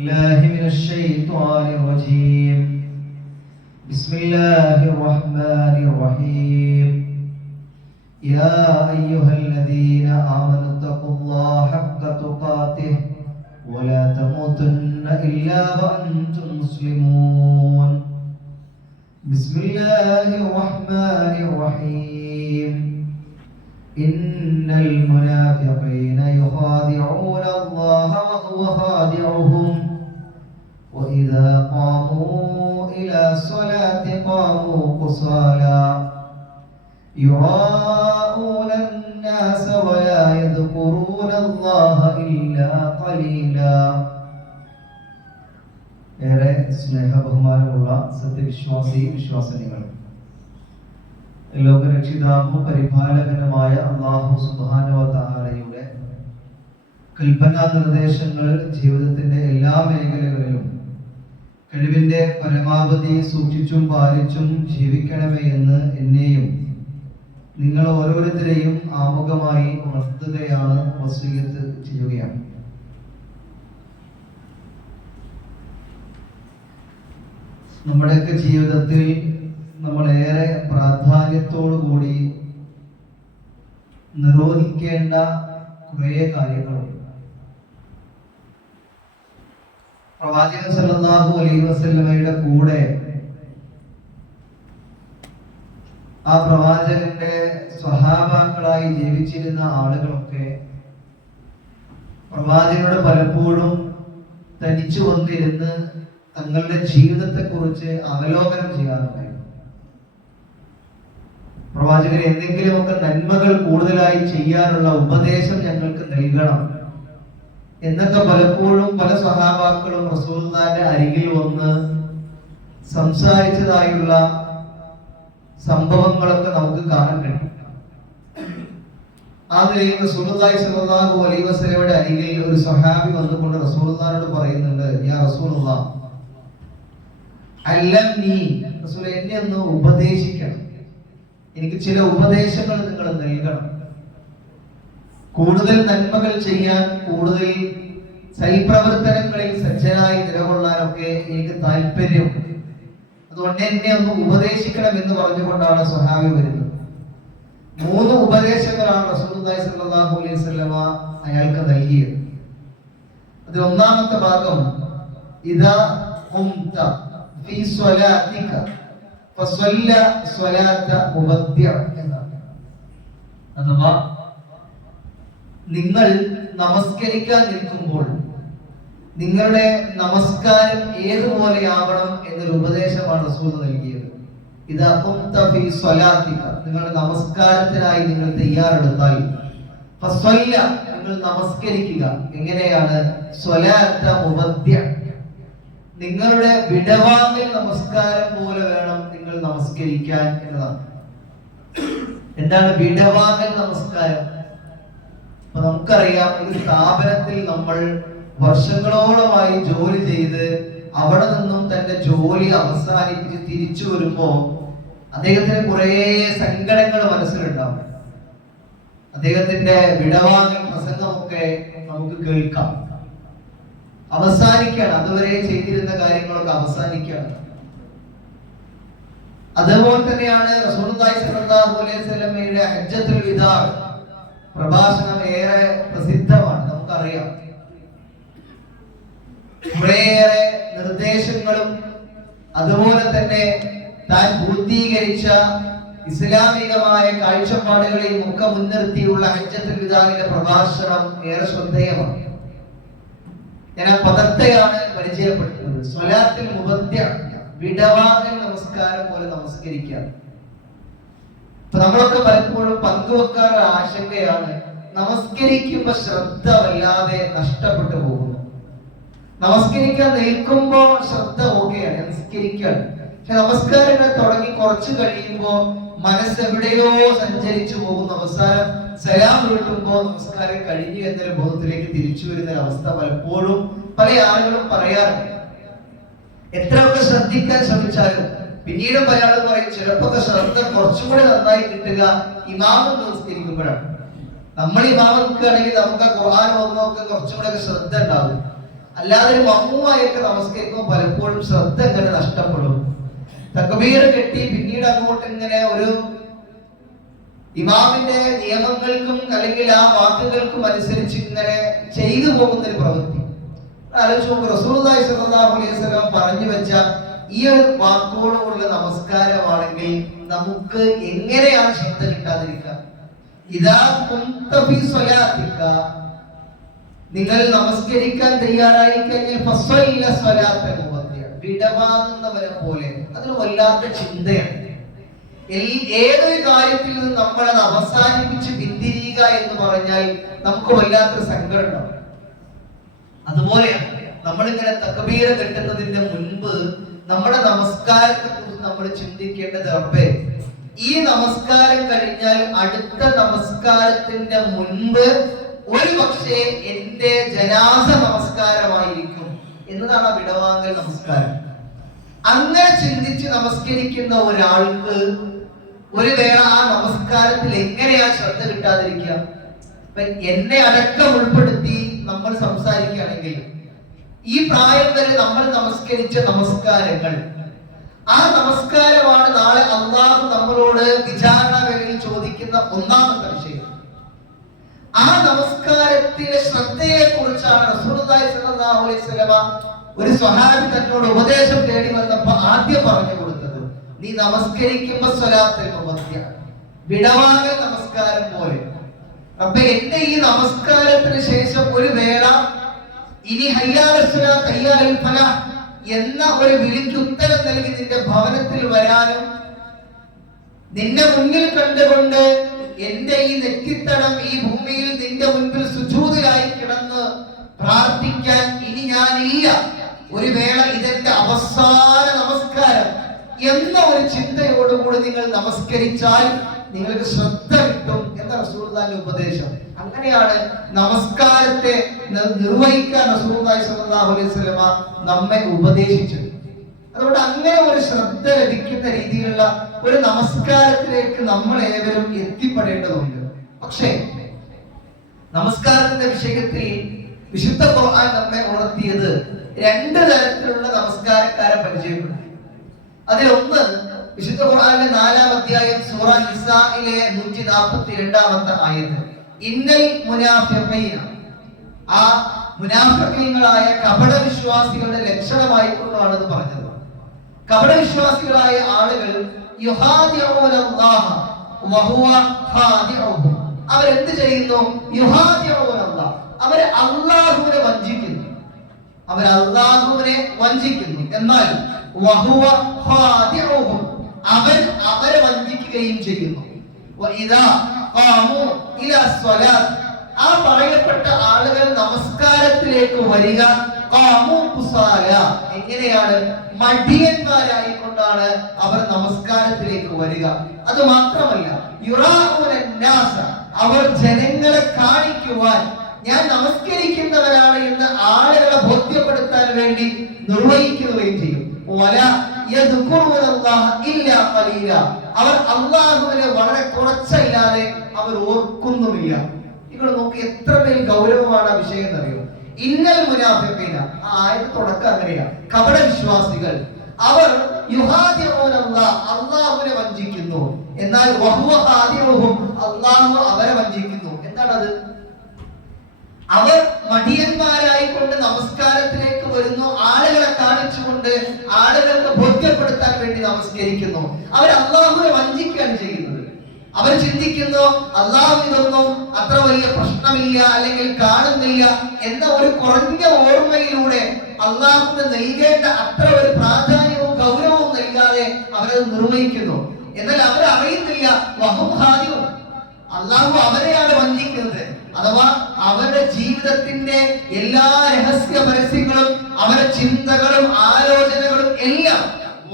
الله من الشيطان الرجيم. بسم الله الرحمن الرحيم. يا أيها الذين آمنوا اتقوا الله حق تقاته ولا تموتن إلا وأنتم مسلمون. بسم الله الرحمن الرحيم. إن المنافقين يخادعون الله وهو خادعهم وإذا قاموا إلى الصلاة قاموا كسالى يراءون الناس ولا يذكرون الله إلا قليلا. ഏറെ സ്നേഹബഹുമാനമുള്ള സത്യവിശ്വാസി വിശ്വാസിനികൾ, ലോകരക്ഷിതാവും പരിപാലകനുമായ അല്ലാഹു സുബ്ഹാനഹു വ തആലയുടെ കൽപ്പനാ നിർദ്ദേശങ്ങൾ ജീവിതത്തിന്റെ എല്ലാ മേഖലകളിലും കഴിവിന്റെ പരമാവധി സൂക്ഷിച്ചും പാലിച്ചും ജീവിക്കണമേ എന്ന് എന്നെയും നിങ്ങൾ ഓരോരുത്തരെയും ആമുഖമായി ഉണർത്തുകയാണ്, വസിയ്യത്ത് ചെയ്യുകയാണ്. നമ്മുടെയൊക്കെ ജീവിതത്തിൽ നമ്മളേറെ പ്രാധാന്യത്തോടു കൂടി നിർവഹിക്കേണ്ട കുറേ കാര്യങ്ങളുണ്ട്. പ്രവാചകൻ സല്ലല്ലാഹു അലൈഹി വസല്ലമയുടെ കൂടെ ആ പ്രവാചകന്റെ സ്വഹാബാക്കളായി ജീവിച്ചിരുന്ന ആളുകളൊക്കെ പ്രവാചകനോട് പലപ്പോഴും തനിച്ചു വന്നിരുന്ന് തങ്ങളുടെ ജീവിതത്തെ കുറിച്ച് അവലോകനം ചെയ്യാറുണ്ടായിരുന്നു. പ്രവാചകൻ എന്തെങ്കിലുമൊക്കെ നന്മകൾ കൂടുതലായി ചെയ്യാനുള്ള ഉപദേശം ഞങ്ങൾക്ക് നൽകണം എന്നൊക്കെ പലപ്പോഴും പല സ്വഹാബാക്കളും റസൂലുള്ളാഹിന്റെ അരികിൽ വന്ന് സംസാരിച്ചതായുള്ള സംഭവങ്ങളൊക്കെ നമുക്ക് കാണാൻ കഴിയും. ആ നിലയിൽ റസൂലുള്ളാഹി സ്വല്ലല്ലാഹു അലൈഹി വസല്ലമയുടെ അരികിൽ ഒരു സ്വഹാബി വന്നുകൊണ്ട് റസൂലുള്ളാഹിനോട് പറയുന്നുണ്ട്, യാ റസൂലുള്ളാഹ് അല്ലംനി, റസൂലേ എന്നെ ഒന്ന് ഉപദേശിക്കണം, എനിക്ക് ചില ഉപദേശങ്ങൾ നിങ്ങൾ നൽകണം. കൂടുതൽ നന്മകൾ ചെയ്യാൻ, കൂടുതൽ സൽപ്രവർത്തനങ്ങളിൽ സജ്ജനായി നിലകൊള്ളാനൊക്കെ എനിക്ക് താല്പര്യമുണ്ട്. അതുകൊണ്ട് എന്നെ ഒന്ന് ഉപദേശിക്കണം എന്ന് പറഞ്ഞുകൊണ്ടാണ് സ്വഹാബി വരുന്നത്. 3 ഉപദേശങ്ങളാണ് റസൂലുള്ളാഹി സ്വല്ലല്ലാഹു അലൈഹി വസല്ലമ അയാൾക്ക് നൽകിയത്. അതിൽ ഒന്നാമത്തെ ഭാഗം ഇദാ ഖുംത ഫീ സ്വലാത്തിക ഫസല്ല സ്വലാത്ത മുബദ്ദിഅ എന്നാണ്. അഥവാ നിങ്ങൾ നമസ്കരിക്കാൻ നിൽക്കുമ്പോൾ നിങ്ങളുടെ നമസ്കാരം ഏതുപോലെയാവണം എന്നൊരു ഉപദേശമാണ് റസൂൽ നൽകിയത്. ഇദാ ഖുംത ഫീ സ്വലാത്തിക, നിങ്ങളുടെ നമസ്കാരത്തിനായി നിങ്ങൾ തയ്യാറെടുത്താൽ ഫസല്ല, നിങ്ങൾ നമസ്കരിക്കുക. എങ്ങനെയാണ്? സ്വലാത്ത മുബദ്ദിഅ, നിങ്ങളുടെ വിടവാങ്ങൽ നമസ്കാരം പോലെ വേണം നിങ്ങൾ നമസ്കരിക്കാൻ എന്നതാണ്. എന്താണ് വിടവാങ്ങൽ നമസ്കാരം? അപ്പൊ നമുക്കറിയാം, ഒരു സ്ഥാപനത്തിൽ നമ്മൾ വർഷങ്ങളോളമായി ജോലി ചെയ്ത് അവിടെ നിന്നും തന്റെ ജോലി അവസാനിപ്പിച്ച് തിരിച്ചു വരുമ്പോ അദ്ദേഹത്തിന് കുറെ സങ്കടങ്ങൾ മനസ്സിലുണ്ടാവും. അദ്ദേഹത്തിന്റെ വിടവാങ്ങൽ പ്രസംഗമൊക്കെ നമുക്ക് കേൾക്കാം. അവസാനിക്കുകയാണ്, അതുവരെ ചെയ്തിരുന്ന കാര്യങ്ങളൊക്കെ അവസാനിക്കുകയാണ്. അതുപോലെ തന്നെയാണ് റസൂലുള്ളാഹി സ്വല്ലല്ലാഹു അലൈഹി വസല്ലമയുടെ ഹജ്ജത്തുൽ വിദാ പ്രഭാഷണം ഏറെ പ്രസിദ്ധമാണ്, നമുക്കറിയാം. കുറേയേറെ നിർദ്ദേശങ്ങളും അതുപോലെ തന്നെ താൻ പൂർത്തീകരിച്ച ഇസ്ലാമികമായ കാഴ്ചപ്പാടുകളെയും ഒക്കെ മുൻനിർത്തിയുള്ള ഹജ്ജത്തുൽ വിദാഇന്റെ പ്രഭാഷണം ഏറെ ശ്രദ്ധേയമാണ്. ഞാൻ ആ പദത്തെയാണ് പരിചയപ്പെടുത്തുന്നത്. സ്വലാത്തുൽ മുബദ്ദിഅ, വിടവാങ്ങൽ നമസ്കാരം പോലെ നമസ്കരിക്കുക. നമ്മളൊക്കെ പലപ്പോഴും പങ്കുവെക്കാനുള്ള ആശങ്കയാണ്, നമസ്കരിക്കുമ്പോ ശ്രദ്ധ വല്ലാതെ നഷ്ടപ്പെട്ടു പോകുന്നു. നമസ്കരിക്കാൻ നിൽക്കുമ്പോ ശ്രദ്ധ ഓക്കെയാണ്, നമസ്കരിക്കാണ്. പക്ഷെ നമസ്കാരങ്ങൾ തുടങ്ങി കുറച്ചു കഴിയുമ്പോ മനസ്സ് എവിടെയോ സഞ്ചരിച്ചു പോകുന്നു. അവസാനം സലാം വീട്ടുമ്പോ നമസ്കാരം കഴിഞ്ഞു എന്നൊരു ബോധത്തിലേക്ക് തിരിച്ചു വരുന്ന അവസ്ഥ പലപ്പോഴും പല ആളുകളും പറയാറുണ്ട്. എത്രയൊക്കെ ശ്രദ്ധിക്കാൻ ശ്രമിച്ചാലും പിന്നീട് പല ആളുകൾ പറയും, ചിലപ്പോ ശ്രദ്ധ കുറച്ചുകൂടെ നന്നായി കിട്ടുക ഇമാമ് നമസ്കരിക്കുമ്പോഴാണ്. നമ്മൾ ഇമാമ് നിൽക്കുകയാണെങ്കിൽ നമുക്ക് ഖുർആൻ ഓതുന്നതൊക്കെ കുറച്ചുകൂടെ ശ്രദ്ധ ഉണ്ടാവും. അല്ലാതെ ഒരു മമ്മുവായൊക്കെ നമസ്കരിക്കുമ്പോൾ പലപ്പോഴും ശ്രദ്ധ ഇങ്ങനെ നഷ്ടപ്പെടും. തക്ബീർ കെട്ടി പിന്നീട് അങ്ങോട്ട് ഇങ്ങനെ ഒരു ഇമാമിന്റെ നിയമങ്ങൾക്കും അല്ലെങ്കിൽ ആ വാക്കുകൾക്കും അനുസരിച്ച് ഇങ്ങനെ ചെയ്തു പോകുന്ന ഒരു പ്രവൃത്തി ആലോചിച്ച് റസൂലുള്ളാഹി സ്വല്ലല്ലാഹു അലൈഹി വസല്ലം പറഞ്ഞു വെച്ച ഈ ഒരു വാക്കോടുള്ള നമസ്കാരമാണെങ്കിൽ നമുക്ക് എങ്ങനെയാണ് ശ്രദ്ധ കിട്ടാതിരിക്കുക? ഇദാ കുന്ത ഫീ സ്വലാത്തിക, നിങ്ങൾ നമസ്കരിക്കാൻ തയ്യാറായി കഴിഞ്ഞാൽ ഫസ്വല്ല സ്വലാത്തൻ മുവദ്ദിഅ, വിടവാങ്ങുന്നവരെ പോലെ. അതൊരു വല്ലാത്ത ചിന്തയാണ്. ഏതൊരു കാര്യത്തിൽ നിന്ന് നമ്മളത് അവസാനിപ്പിച്ച് പിന്തിരിയുക എന്ന് പറഞ്ഞാൽ നമുക്ക് വല്ലാത്തൊരു സങ്കടം ഉണ്ടാവും. അതുപോലെയാണ് നമ്മളിങ്ങനെ തക്ബീർ കെട്ടുന്നതിന്റെ മുൻപ് നമ്മുടെ നമസ്കാരത്തെ കുറിച്ച് നമ്മൾ ചിന്തിക്കേണ്ടത്, റബ്ബേ ഈ നമസ്കാരം കഴിഞ്ഞാൽ അടുത്ത നമസ്കാരത്തിന്റെ മുൻപ് ഒരു പക്ഷേ എന്റെ ജനാസ നമസ്കാരമായിരിക്കും എന്നതാണ് ആ വിടവാങ്ങൽ നമസ്കാരം. അങ്ങനെ ചിന്തിച്ച് നമസ്കരിക്കുന്ന ഒരാൾക്ക് ഒരു വേള ആ നമസ്കാരത്തിൽ എങ്ങനെയാ ശ്രദ്ധ കിട്ടാതിരിക്കുക? എന്നെ അടക്കം ഉൾപ്പെടുത്തി നമ്മൾ സംസാരിക്കുകയാണെങ്കിൽ ഈ പ്രായം വരെ നമ്മൾ നമസ്കരിച്ച നമസ്കാരങ്ങൾ, ആ നമസ്കാരമാണ് നാളെ അള്ളാഹു നമ്മളോട് വിചാരണ വേളയിൽ ചോദിക്കുന്ന ഒന്നാമത്തെ വിഷയം. ആ നമസ്കാരത്തിലെ ശ്രദ്ധയെ കുറിച്ചാണ് റസൂലുള്ളാഹി സ്വല്ലല്ലാഹു അലൈഹി വസല്ലം ഒരു സ്വഹാബി തന്നോട് ഉപദേശം തേടി വന്നപ്പോൾ ആദ്യം പറഞ്ഞു കൊടുത്തത്, നീ നമസ്കരിക്കുമ്പോ സ്വലാത്തുൽ മുവദ്ദിഅ, വിടവാങ്ങൽ നമസ്കാരം പോലെ. അപ്പൊ എന്റെ ഈ നമസ്കാരത്തിന് ശേഷം ഒരു വേള ഇനി ഹയ്യാലൽ സ്വലാത്ത് ഹയ്യാലൽ ഫലാഹ് എന്ന ഒരു വിളിക്ക് ഉത്തരം നൽകി നിന്റെ ഭവനത്തിൽ വരാനും നിന്നെ മുന്നിൽ കണ്ടുകൊണ്ട് എന്റെ ഈ നെറ്റിത്തടം ഈ ഭൂമിയിൽ നിന്റെ മുൻപിൽ സുജൂദിലായി കിടന്ന് പ്രാർത്ഥിക്കാൻ ഇനി ഞാനില്ല, ഒരു വേള ഇതെന്റെ അവസാന നമസ്കാരം എന്ന ഒരു ചിന്തയോടുകൂടി നിങ്ങൾ നമസ്കരിച്ചാൽ നിങ്ങൾക്ക് ശ്രദ്ധ കിട്ടും എന്ന റസൂലുള്ളാഹിന്റെ ഉപദേശം. അങ്ങനെയാണ് നമസ്കാരത്തെ നിർവഹിക്കാൻ റസൂലുള്ളാഹി സ്വല്ലല്ലാഹു അലൈഹി വസല്ലം നമ്മെ ഉപദേശിച്ചത്. അതുകൊണ്ട് അങ്ങനെ ഒരു ശ്രദ്ധ ലഭിക്കുന്ന രീതിയിലുള്ള ഒരു നമസ്കാരത്തിലേക്ക് നമ്മൾ ഏവരും എത്തിപ്പെടേണ്ടതുണ്ട്. പക്ഷേ നമസ്കാരത്തിന്റെ വിഷയത്തിൽ വിശുദ്ധ ഖുർആൻ നമ്മെ ഉണർത്തിയത് രണ്ട് തരത്തിലുള്ള നമസ്കാരക്കാരെ പരിചയപ്പെടുത്തി. അതിലൊന്ന് വിശുദ്ധ ഖുർആനിലെ 4-ാം അധ്യായം സൂറ നിസായിലെ 142-ാമത്തെ ആയത്ത്, ഇന്നൽ മുനാഫിഖീന, ആ മുനാഫിഖീങ്ങളായ കപട വിശ്വാസികളുടെ ലക്ഷണമായിക്കൊണ്ടാണ് ഇത് പറഞ്ഞത്. കപട വിശ്വാസികളായ ആളുകൾ യുഹാദിഊനല്ലാഹ വഹുവ ഖാദിഉഹും, അവരെന്ത് ചെയ്യുന്നു? യുഹാദിഊനല്ലാഹ, അവർ അല്ലാഹുവിനെ വഞ്ചിക്കുന്നു, അവർ അല്ലാഹുവിനെ വഞ്ചിക്കുന്നു. എന്നാൽ വഹുവ ഖാദിഉഹും, അവൻ അവരെ വഞ്ചിക്കുകയും ചെയ്യുന്നു. വഇദാ ഖാമു ഇലാ സ്വലാത്ത്, ആ പറയപ്പെട്ട ആളുകൾ നമസ്കാരത്തിലേക്ക് വരിക ഖാമു ഖുസാല, എങ്ങനെയാണ്? മടിയന്മാരായിക്കൊണ്ടാണ് അവർ നമസ്കാരത്തിലേക്ക് വരിക. അത് മാത്രമല്ല യുറാഊനൻ നാസ, അവർ ജനങ്ങളെ കാണിക്കുവാൻ ഞാൻ നമസ്കരിക്കുന്നവരാണ് എന്ന് ആളുകളെ ബോധ്യപ്പെടുത്താൻ വേണ്ടി നിർവഹിക്കുകയും ചെയ്യും. അവർ അല്ലാഹുവിനെ വളരെ കുറച്ചല്ലാതെ അവർ ഓർക്കുന്നുമില്ല. നിങ്ങൾ നോക്കി എത്ര പേര് ഗൗരവമാണ് ആ വിഷയം എന്നറിയോ? ഇന്നൽ മുനാഫിഖീന, ആ ആയത്ത് തുടക്കം അങ്ങനെയാണ്. കപട വിശ്വാസികൾ അവർ യുഹാദിഊനല്ലാഹ്, അല്ലാഹുവിനെ വഞ്ചിക്കുന്നു. എന്നാൽ വഹുവ ഖാദിഉഹും, അല്ലാഹു അവരെ വഞ്ചിക്കുന്നു. എന്താണത്? അവർ മടിയന്മാരായിക്കൊണ്ട് നമസ്കാരത്തിലേക്ക് വരുന്നു, ആളുകളെ കാണിച്ചുകൊണ്ട് ആളുകൾക്ക് ബോധ്യപ്പെടുത്താൻ വേണ്ടി നമസ്കരിക്കുന്നു. അവർ അല്ലാഹുവിനെ വഞ്ചിക്കുകയാണ് ചെയ്യുന്നത്. അവർ ചിന്തിക്കുന്നു അല്ലാഹു ഇതൊന്നും അത്ര വലിയ പ്രശ്നമില്ല അല്ലെങ്കിൽ കാണുന്നില്ല എന്ന ഒരു കുറഞ്ഞ ഓർമ്മയിലൂടെ അല്ലാഹുവിന് നൽകേണ്ട അത്ര ഒരു പ്രാധാന്യവും ഗൗരവവും നൽകാതെ അവരത് നിർവഹിക്കുന്നു. എന്നാൽ അവരറിയുന്നില്ല വഹും ഖാദിഊൻ, അല്ലാഹു അവരെയാണ് വഞ്ചിക്കുന്നത്. അഥവാ അവരുടെ ജീവിതത്തിന്റെ എല്ലാ രഹസ്യ പരസ്യങ്ങളും അവരുടെ ചിന്തകളും ആലോചനകളും എല്ലാം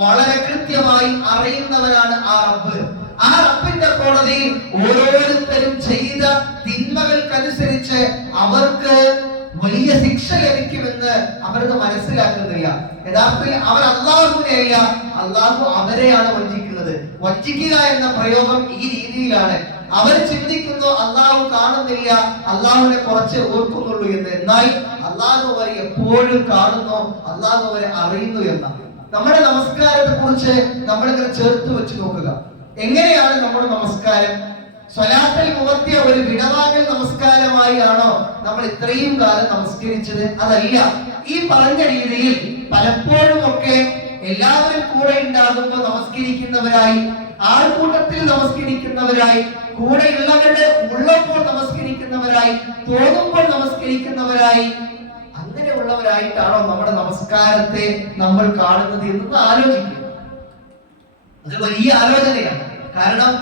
വളരെ കൃത്യമായി അറിയുന്നവരാണ് ആ റബ്ബ്. ആ റബ്ബിന്റെ കോടതിയിൽ ഓരോരുത്തരും ചെയ്ത തിന്മകൾക്കനുസരിച്ച് അവർക്ക് വലിയ ശിക്ഷ ലഭിക്കുമെന്ന് അവരത് മനസ്സിലാക്കുന്നില്ല. യഥാർത്ഥത്തിൽ അവർ അല്ലാഹുവിനെയല്ല, അല്ലാഹു അവരെയാണ് വഞ്ചിക്കുന്നത്. വഞ്ചിക്കുക എന്ന പ്രയോഗം ഈ രീതിയിലാണ്. അവർ ചിന്തിക്കുന്നു അള്ളാഹു കാണുന്നില്ല, അള്ളാഹുവിനെ കുറച്ച് ഓർക്കുന്നുള്ളൂ എന്ന്. എന്നാൽ അള്ളാഹു അവരെ എപ്പോഴും കാണുന്നു, അള്ളാഹു അവരെ അറിയുന്നു എന്ന. നമ്മുടെ നമസ്കാരത്തെ കുറിച്ച് നമ്മളിങ്ങനെ ചേർത്ത് വെച്ച് നോക്കുക. എങ്ങനെയാണ് നമ്മുടെ നമസ്കാരം? സ്വലാത്തുൽ മുവദ്ദിഅ ഒരു വിടവാങ്ങൽ നമസ്കാരമായി ആണോ നമ്മൾ ഇത്രയും കാലം നമസ്കരിച്ചത്? അതല്ല. ഈ പറഞ്ഞ രീതിയിൽ പലപ്പോഴും ഒക്കെ എല്ലാവരും കൂടെ ഉണ്ടാകുമ്പോൾ നമസ്കരിക്കുന്നവരായി, ആൾക്കൂട്ടത്തിൽ നമസ്കരിക്കുന്നവരായി, കൂടെ ഉള്ളവരുടെ ഉള്ളപ്പോൾ നമസ്കരിക്കുന്നവരായി, തോന്നുമ്പോൾ നമസ്കരിക്കുന്നവരായി, അങ്ങനെയുള്ളവരായിട്ടാണോ നമ്മുടെ നമസ്കാരത്തെ നമ്മൾ കാണുന്നത് എന്ന് ആലോചിക്കുക. അത് വലിയ ആലോചനയാണ്. കാരണം